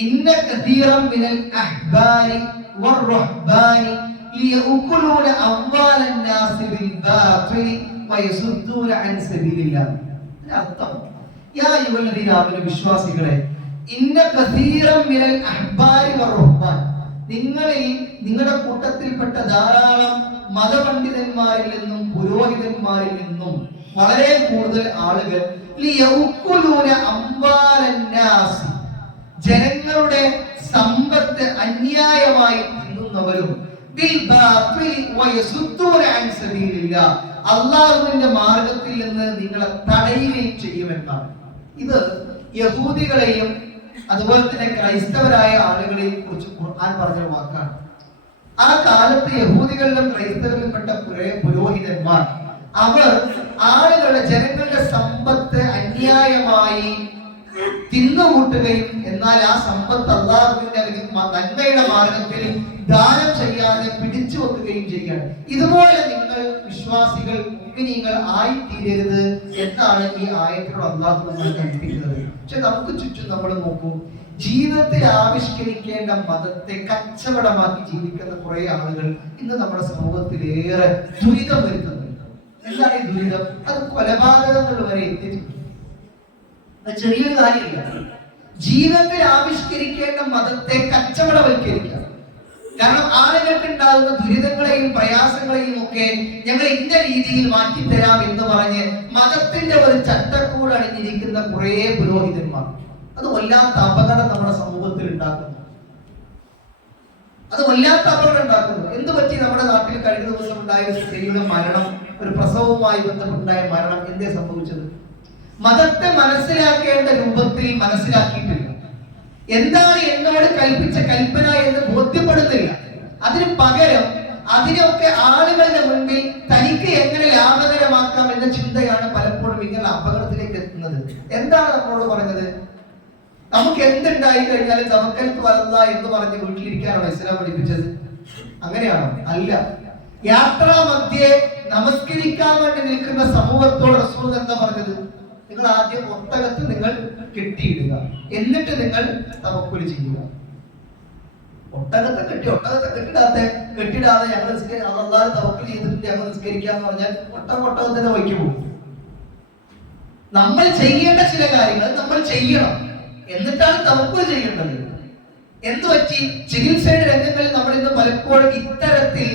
ഇന്ന കതീറൻ മിനൽ അഹ്ബാരി വറുഹ്ബാനി ലിയഅകുലൂന അംവാലൻ നാസി ബിൽ ബാതിൽ വയസുദ്ദൂന അൻ സബീലില്ലാഹ്. അർത്ഥം, യാ അയ്യുഹല്ലദീന ആമനൂ, വിശ്വാസികളെ, ഇന്ന കതീറൻ മിനൽ അഹ്ബാരി വറുഹ്ബാൻ, നിങ്ങളുടെ കൂട്ടത്തിൽപ്പെട്ട ധാരാളം മതപണ്ഡിതന്മാരിൽ നിന്നും പുരോഹിതന്മാരിൽ നിന്നും വളരെ കൂടുതൽ ആളുകൾ ജനങ്ങളുടെ സമ്പത്ത് അന്യായമായി തിന്നുന്നവരും അല്ലാഹുവിന്റെ മാർഗത്തിൽ നിന്ന് നിങ്ങളെ തടയുകയും ചെയ്യുമെന്നാണ്. ഇത് യഹൂദികളെയും അതുപോലെ തന്നെ ക്രൈസ്തവരായ ആളുകളെയും കുറിച്ച് ഖുർആൻ പറഞ്ഞ വാക്കാണ്. ആ കാലത്ത് യഹൂദികളിലും ക്രൈസ്തവരിലും പെട്ട പുരോഹിതന്മാർ അവർ ആളുകളുടെ ജനങ്ങളുടെ സമ്പത്ത് അന്യായമായി തിന്നുകൂട്ടുകയും എന്നാൽ ആ സമ്പത്ത് അല്ലാഹുവിന്റെ നന്മയുടെ മാർഗത്തിൽ ദാനം ചെയ്യാതെ പിടിച്ചു വെക്കുകയും ചെയ്യാണ്. ഇതുപോലെ നിങ്ങൾ വിശ്വാസികൾ നിങ്ങൾ ആയിത്തീരരുത് എന്നാണ് ഈ ആയത്തിലൂടെ അല്ലാഹു നമ്മൾ കൽപ്പിക്കുന്നത്. പക്ഷെ നമുക്ക് ചുറ്റും നമ്മൾ നോക്കൂ, ജീവിതത്തിൽ ആവിഷ്കരിക്കേണ്ട മതത്തെ കച്ചവടമാക്കി ജീവിക്കുന്ന കുറെ ആളുകൾ ഇന്ന് നമ്മുടെ സമൂഹത്തിൽ ഏറെ ദുരിതം വരുത്തുന്നുണ്ട്. എന്താണ് ഈ ദുരിതം? അത് കൊലപാതകങ്ങൾ വരെ എത്തിയിട്ടുണ്ട്. അത് ചെറിയൊരു കാര്യമില്ല. ജീവിതത്തിൽ ആവിഷ്കരിക്കേണ്ട മതത്തെ കച്ചവടവൽക്കരിക്കുക. കാരണം ആളുകൾക്ക് ഉണ്ടാകുന്ന ദുരിതങ്ങളെയും പ്രയാസങ്ങളെയും ഒക്കെ ഞങ്ങൾ ഇന്ന രീതിയിൽ മാറ്റിത്തരാം എന്ന് പറഞ്ഞ് മതത്തിന്റെ ഒരു ചട്ടക്കൂട് അണിഞ്ഞിരിക്കുന്ന കുറെ പുരോഹിതന്മാർ. അത് വല്ലാത്ത അപകടം നമ്മുടെ സമൂഹത്തിൽ ഉണ്ടാക്കുന്നു. അത് വല്ലാത്ത അപകടം ഉണ്ടാക്കുന്നു. എന്ത് പറ്റി? നമ്മുടെ നാട്ടിൽ കഴിഞ്ഞ ദിവസം ഉണ്ടായ ഒരു സ്ത്രീയുടെ മരണം, ഒരു പ്രസവവുമായി ബന്ധപ്പെട്ടുണ്ടായ മരണം. എന്തേ സംഭവിച്ചത്? മതത്തെ മനസ്സിലാക്കേണ്ട രൂപത്തിൽ മനസ്സിലാക്കിയിട്ടില്ല. എന്താണ് എന്നോട് കൽപ്പിച്ച കൽപ്പന എന്ന് ബോധ്യപ്പെടുന്നില്ല. അതിന് പകരം അതിനൊക്കെ ആളുകളുടെ മുൻപിൽ തനിക്ക് എങ്ങനെ ലാഭകരമാക്കാം എന്ന ചിന്തയാണ് പലപ്പോഴും ഇങ്ങനെ അപകടത്തിലേക്ക് എത്തുന്നത്. എന്താണ് നമ്മളോട് പറഞ്ഞത്? നമുക്ക് എന്തുണ്ടായി കഴിഞ്ഞാലും തവക്കൽത്ത് വലല്ല എന്ന് പറഞ്ഞ് വീട്ടിലിരിക്കാനാണോ ഇസ്ലാം പഠിപ്പിച്ചത്? അങ്ങനെയാണോ? അല്ല. യാത്രാ മധ്യേ നമസ്കരിക്കാൻ വേണ്ടി നിൽക്കുന്ന സമൂഹത്തോട് റസൂൽ എന്താ പറഞ്ഞത്? നിങ്ങൾ ആദ്യം ഒട്ടകത്ത് നിങ്ങൾ കെട്ടിയിടുക, എന്നിട്ട് നിങ്ങൾ തവക്കുൽ ചെയ്യുക. ഒട്ടകത്തെ കെട്ടിടാതെ ഞങ്ങൾ അല്ലാഹു തവക്കുൽ ചെയ്തിട്ട് ഞങ്ങൾ നിസ്കരിക്കാന്ന് പറഞ്ഞാൽ ഒട്ടകത്തിന്റെ വഴിക്ക് പോകും. നമ്മൾ ചെയ്യേണ്ട ചില കാര്യങ്ങൾ നമ്മൾ ചെയ്യണം, എന്നിട്ടാണ് തവക്കുൽ ചെയ്യേണ്ടത്. എന്ത് പറ്റി? ചികിത്സയുടെ രംഗങ്ങളിൽ നമ്മൾ ഇന്ന് പലപ്പോഴും ഇത്തരത്തിൽ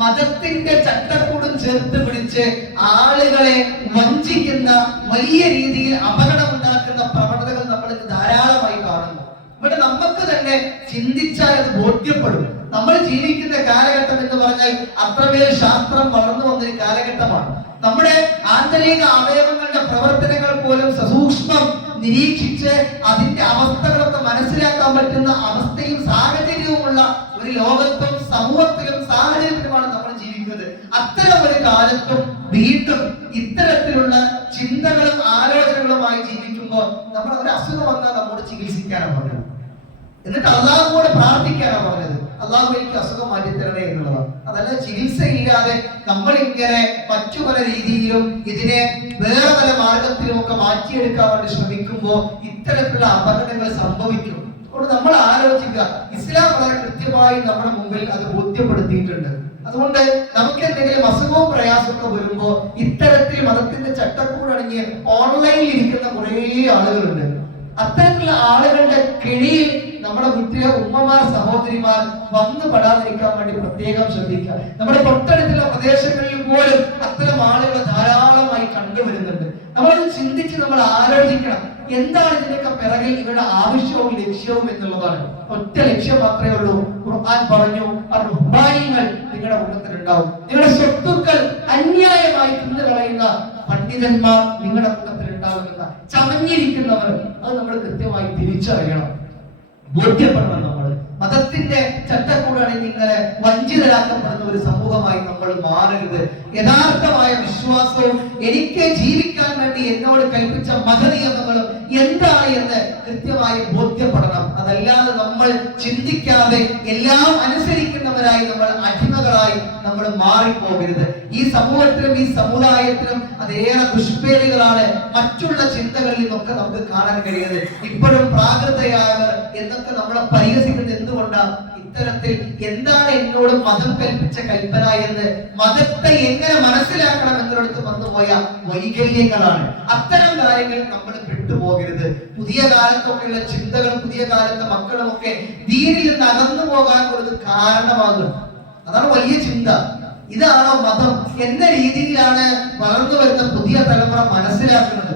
മതത്തിന്റെ ചട്ടക്കൂടും ചേർത്ത് പിടിച്ച് ആളുകളെ വഞ്ചിക്കുന്ന, വലിയ രീതിയിൽ അപകടമുണ്ടാക്കുന്ന പ്രവണതകൾ നമ്മൾ ഇന്ന് ധാരാളമായി കാണുന്നു. ഇവിടെ നമുക്ക് നമുക്ക് തന്നെ ചിന്തിച്ചാൽ അത് ബോധ്യപ്പെടും. നമ്മൾ ജീവിക്കുന്ന കാലഘട്ടം എന്ന് പറഞ്ഞാൽ അത്രമേൽ ശാസ്ത്രം വളർന്നു വന്നൊരു കാലഘട്ടമാണ്. നമ്മുടെ ആന്തരിക അവയവങ്ങളുടെ പ്രവർത്തനങ്ങൾ പോലും സസൂക്ഷ്മം നിരീക്ഷിച്ച് അതിന്റെ അവസ്ഥകളൊക്കെ മനസ്സിലാക്കാൻ പറ്റുന്ന അവസ്ഥയും സാഹചര്യവുമുള്ള ഒരു ലോകത്തും സമൂഹത്തിലും സാഹചര്യത്തിലുമാണ് നമ്മൾ ജീവിക്കുന്നത്. അത്തരം ഒരു കാലത്തും വീണ്ടും ഇത്തരത്തിലുള്ള ചിന്തകളും ആലോചനകളുമായി ജീവിക്കുമ്പോൾ നമ്മൾ ഒരു അസുഖം വന്നാൽ നമ്മോട് ചികിത്സിക്കാനാണ് പറഞ്ഞത്. എന്നിട്ട് അള്ളാഹുവോട് പ്രാർത്ഥിക്കാനാണ് പറഞ്ഞത്, അള്ളാഹു എനിക്ക് അസുഖം മാറ്റിത്തരണേ എന്നുള്ളതാണ്. അതല്ല ചികിത്സ ഇല്ലാതെ നമ്മൾ ഇങ്ങനെ മറ്റു പല രീതിയിലും ഇതിനെ വേറെ പല മാർഗത്തിലും ഒക്കെ മാറ്റിയെടുക്കാൻ വേണ്ടി ശ്രമിക്കുമ്പോൾ ഇത്തരത്തിലുള്ള അപകടങ്ങൾ സംഭവിക്കും. അതുകൊണ്ട് നമ്മൾ ആലോചിക്കുക, ഇസ്ലാം വളരെ കൃത്യമായി നമ്മുടെ മുമ്പിൽ അത് ബോധ്യപ്പെടുത്തിയിട്ടുണ്ട്. അതുകൊണ്ട് നമുക്ക് എന്തെങ്കിലും അസുഖവും പ്രയാസമൊക്കെ വരുമ്പോ ഇത്തരത്തിൽ മതത്തിന്റെ ചട്ടക്കൂടണിഞ്ഞ് ഓൺലൈനിൽ ഇരിക്കുന്ന കുറേ ആളുകളുണ്ട്. അത്തരത്തിലുള്ള ആളുകളുടെ കെണിയിൽ നമ്മുടെ വീട്ടിലെ ഉമ്മമാർ സഹോദരിമാർ വന്നു പെടാതിരിക്കാൻ വേണ്ടി പ്രത്യേകം ശ്രദ്ധിക്കുക. നമ്മുടെ തൊട്ടടുത്തുള്ള പ്രദേശങ്ങളിൽ പോലും അത്തരം ആളുകൾ ധാരാളമായി കണ്ടുവരുന്നുണ്ട്. നമ്മളത് ചിന്തിച്ച് നമ്മൾ ആലോചിക്കണം, എന്താണ് ഇതിന്റെയൊക്കെ പിറകിൽ ഇവരുടെ ആവശ്യവും ലക്ഷ്യവും എന്നുള്ളതാണ്. ഒറ്റ ലക്ഷ്യം മാത്രമേ ഉള്ളൂ. ഖുർആൻ പറഞ്ഞു, റുഹ്ബാനികൾ നിങ്ങളുടെ കൂട്ടത്തിലുണ്ടാവും. നിങ്ങളുടെ സ്വത്തുക്കൾ അന്യായമായി തിന്നു കളയുന്ന പണ്ഡിതന്മാർ നിങ്ങളുടെ കൂട്ടത്തിലുണ്ടാവുമെന്ന ചമഞ്ഞിരിക്കുന്നവർ, അത് നമ്മൾ കൃത്യമായി തിരിച്ചറിയണം, ബോധ്യപ്പെടണം. നമ്മൾ മതത്തിന്റെ ചട്ടക്കൂടാണ് നിങ്ങളെ വഞ്ചിതരാക്കപ്പെടുന്ന ഒരു സമൂഹമായി നമ്മൾ മാറരുത്. യഥാർത്ഥമായ വിശ്വാസവും എനിക്ക് ജീവിക്കാൻ വേണ്ടി എന്നോട് കൽപ്പിച്ച മതനിയമങ്ങളും എന്താണ് എന്ന് കൃത്യമായി ബോധ്യപ്പെടണം. അതല്ലാതെ നമ്മൾ ചിന്തിക്കാതെ എല്ലാം അനുസരിക്കുന്നവരായി നമ്മൾ അടിമകളായി നമ്മൾ മാറിപ്പോകരുത്. ഈ സമൂഹത്തിലും ഈ സമുദായത്തിലും അതേറെ ദുഷ്പേരുകളാണ് മറ്റുള്ള ചിന്തകളിൽ നിന്നൊക്കെ നമുക്ക് കാണാൻ കഴിയുന്നത്. ഇപ്പോഴും പ്രാകൃതയായവർ എന്നൊക്കെ നമ്മളെ പരിഹസിക്കുന്നത് എന്തുകൊണ്ടാണ്? ഇത്തരത്തിൽ എന്താണ് എന്നോട് മതം കൽപ്പിച്ച കൽപ്പന എന്ന്, മതത്തെ എങ്ങനെ മനസ്സിലാക്കണം എന്നൊരിടത്ത് വന്നുപോയ വൈകല്യങ്ങളാണ്. അത്തരം കാര്യങ്ങൾ നമ്മൾ വിട്ടുപോകരുത്. പുതിയ കാലത്തൊക്കെയുള്ള ചിന്തകളും പുതിയ കാലത്തെ മക്കളും ഒക്കെ ദീനിൽ നിന്ന് അകന്നു പോകാൻ ഒരു കാരണമാകും. അതാണ് വലിയ ചിന്ത. ഇതാണോ മതം എന്ന രീതിയിലാണ് വളർന്നു വരുന്ന പുതിയ തലമുറ മനസ്സിലാക്കുന്നത്.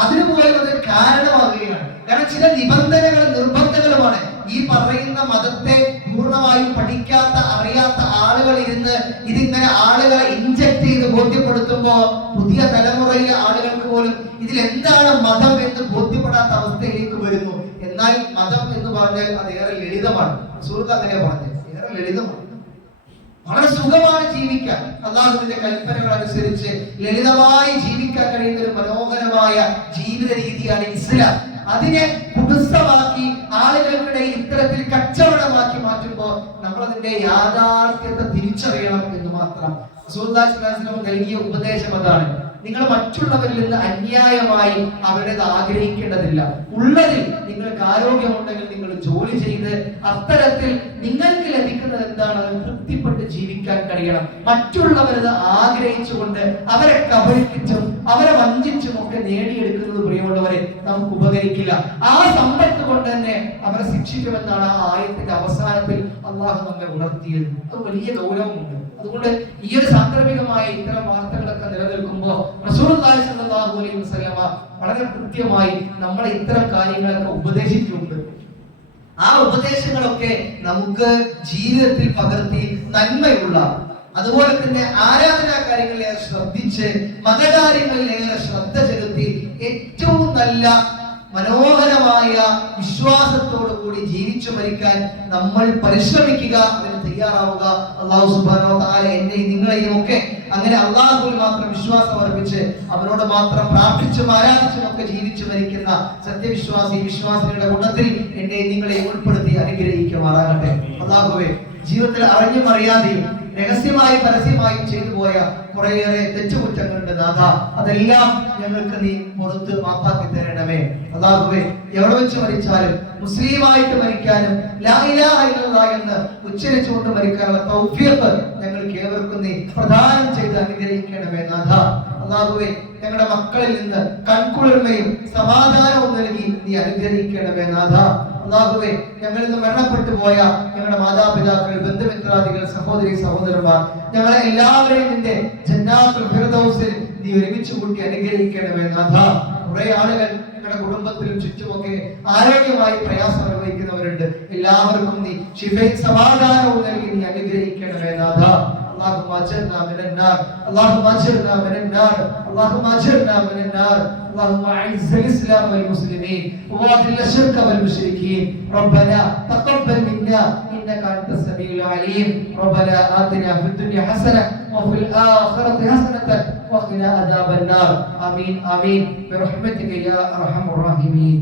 അതിനുപോലും അത് കാരണമാകുകയാണ്. കാരണം ചില നിബന്ധനകളും നിർബന്ധങ്ങളുമാണ്. ഈ പറയുന്ന മതത്തെ പൂർണ്ണമായും പഠിക്കാത്ത അറിയാത്ത ആളുകൾ ഇരുന്ന് ഇതിങ്ങനെ ആളുകളെ ഇൻജക്ട് ചെയ്ത് ബോധ്യപ്പെടുത്തുമ്പോ പുതിയ തലമുറയിലെ ആളുകൾക്ക് പോലും ഇതിൽ എന്താണ് മതം എന്ന് ബോധ്യപ്പെടാത്ത അവസ്ഥയിലേക്ക് വരുന്നു. എന്നാൽ മതം എന്ന് പറഞ്ഞാൽ അത് ഏറെ ലളിതമാണ്. സുഹൃത്ത് അങ്ങനെ പറഞ്ഞത് ഏറെ ലളിതമാണ്, വളരെ സുഖമാണ് ജീവിക്കാൻ. അല്ലാഹുവിന്റെ കൽപ്പനകൾ അനുസരിച്ച് ലളിതമായി ജീവിക്കാൻ കഴിയുന്ന ഒരു മനോഹരമായ ജീവിത രീതിയാണ് ഇസ്ലാം. അതിനെ കുടുംബമാക്കി ആളുകൾക്കിടയിൽ ഇത്തരത്തിൽ കച്ചവടമാക്കി മാറ്റുമ്പോൾ നമ്മൾ അതിന്റെ യാഥാർത്ഥ്യത്തെ തിരിച്ചറിയണം എന്ന് മാത്രം. റസൂലുള്ളാഹി സ്വല്ലല്ലാഹു അലൈഹി വസല്ലം നൽകിയ ഉപദേശം അതാണ്. നിങ്ങൾ മറ്റുള്ളവരിൽ നിന്ന് അന്യായമായി അവരുടേത് ആഗ്രഹിക്കേണ്ടതില്ല. ഉള്ളതിൽ നിങ്ങൾക്ക് ആരോഗ്യമുണ്ടെങ്കിൽ നിങ്ങൾ ജോലി ചെയ്ത് അത്തരത്തിൽ നിങ്ങൾക്ക് ലഭിക്കുന്നത് എന്താണ് തൃപ്തിപ്പെട്ട് ജീവിക്കാൻ കഴിയണം. മറ്റുള്ളവരത് ആഗ്രഹിച്ചുകൊണ്ട് അവരെ കബളിപ്പിച്ചും അവരെ വഞ്ചിച്ചും ഒക്കെ നേടിയെടുക്കുന്നത് പ്രിയമുള്ളവരെ നമുക്ക് ഉപകരിക്കില്ല. ആ സമ്പത്ത് കൊണ്ട് തന്നെ അവരെ ശിക്ഷിക്കുമെന്നാണ് ആ ആയത്തിന്റെ അവസാനത്തിൽ അള്ളാഹു നമ്മെ ഉണർത്തിയത്. അത് വലിയ ഗൗരവമുണ്ട്. അതുകൊണ്ട് ഈ ഒരു സാന്ദർഭികമായ ഇത്തരം വാർത്തകളൊക്കെ നിലനിൽക്കുമ്പോൾ റസൂലുള്ളാഹി സ്വല്ലല്ലാഹു അലൈഹി വസല്ലമ വളരെ കൃത്യമായി നമ്മളെ ഇത്തരം കാര്യങ്ങളൊക്കെ ഉപദേശിച്ചിട്ടുണ്ട്. ആ ഉപദേശങ്ങളൊക്കെ നമുക്ക് ജീവിതത്തിൽ പകർത്തി നന്മയുള്ള, അതുപോലെ തന്നെ ആരാധനാ കാര്യങ്ങളിലെ ശ്രദ്ധിച്ച് മതകാര്യങ്ങളിലേറെ ശ്രദ്ധ ചെലുത്തി ഏറ്റവും നല്ല മനോഹരമായ വിശ്വാസത്തോടു കൂടി ജീവിച്ചു മരിക്കാൻ നമ്മൾ പരിശ്രമിക്കുക, അതിന് തയ്യാറാവുക. അല്ലാഹു സുബ്ഹാനഹു വ തആല എന്നെയും നിങ്ങളെയും ഒക്കെ അങ്ങനെ അല്ലാഹുവിൽ മാത്രം വിശ്വാസം അർപ്പിച്ച് അവനോട് മാത്രം പ്രാർത്ഥിച്ചും ആരാധിച്ചും ഒക്കെ ജീവിച്ചു മരിക്കുന്ന വിശ്വാസികളുടെ കൂട്ടത്തിൽ എന്നെയും നിങ്ങളെയും ഉൾപ്പെടുത്തി അനുഗ്രഹിക്കുമാറാകട്ടെ. അല്ലാഹുവേ, ജീവിതത്തിൽ അറിഞ്ഞും അറിയാതെയും രഹസ്യമായി പരസ്യമായും ചെയ്തു പോയ കുറേയേറെ തെറ്റുകുറ്റങ്ങളുണ്ട് നാഥ. അതെല്ലാം ഞങ്ങൾക്ക് നീ പുറത്ത് മാപ്പാക്കി തരണമേ. അല്ലാഹുവേ, എവിടെ വെച്ച് മരിച്ചാലും മുസ്ലിമായിട്ട് മരിക്കാനും ലാ ഇലാഹ ഇല്ലല്ലാഹ് എന്ന് ഉച്ചരിച്ചുകൊണ്ട് മരിക്കാനുള്ള തൗഫീഖ് ഞങ്ങൾക്ക് ഏവർക്കും നീ പ്രദാനം ചെയ്ത് അനുഗ്രഹിക്കണമേ നാഥ. അല്ലാഹുവേ, ഞങ്ങളുടെ മക്കളിൽ നിന്ന് കൺകുളിർമയും സമാധാനവും നൽകി നീ അനുഗ്രഹിക്കണമേ നാഥ. അല്ലാഹുവേ, ഞങ്ങളിൽ നിന്ന് മരണപ്പെട്ടു പോയ ഞങ്ങളുടെ മാതാപിതാക്കൾ, ബന്ധുമിത്രാദികൾ, സഹോദരി സഹോദരന്മാർ, ഞങ്ങളെ എല്ലാവരെയും നിന്റെ ജന്നാത്തുൽ ഫിർദൗസിൽ നീ ഒരുമിച്ച് കൂട്ടി അനുഗ്രഹിക്കണമേ നാഥ. കുറെ ആളുകൾ ഞങ്ങളുടെ കുടുംബത്തിലും ചുറ്റുമൊക്കെ ആരോഗ്യമായി പ്രയാസം അനുഭവിക്കുന്നവരുണ്ട്. എല്ലാവർക്കും നീ ശിഫയും സമാധാനവും നൽകി നീ അനുഗ്രഹിക്കണമേ നാഥ. اللهم اجرنا من النار اللهم اجرنا من النار اللهم اجرنا من النار اللهم اعز الاسلام والمسلمين واذل الشرك والمشركين ربنا تقبل منا انك انت السميع العليم ربنا آتنا في الدنيا حسنه وفي الاخره حسنه وقنا عذاب النار امين امين برحمتك يا ارحم الراحمين.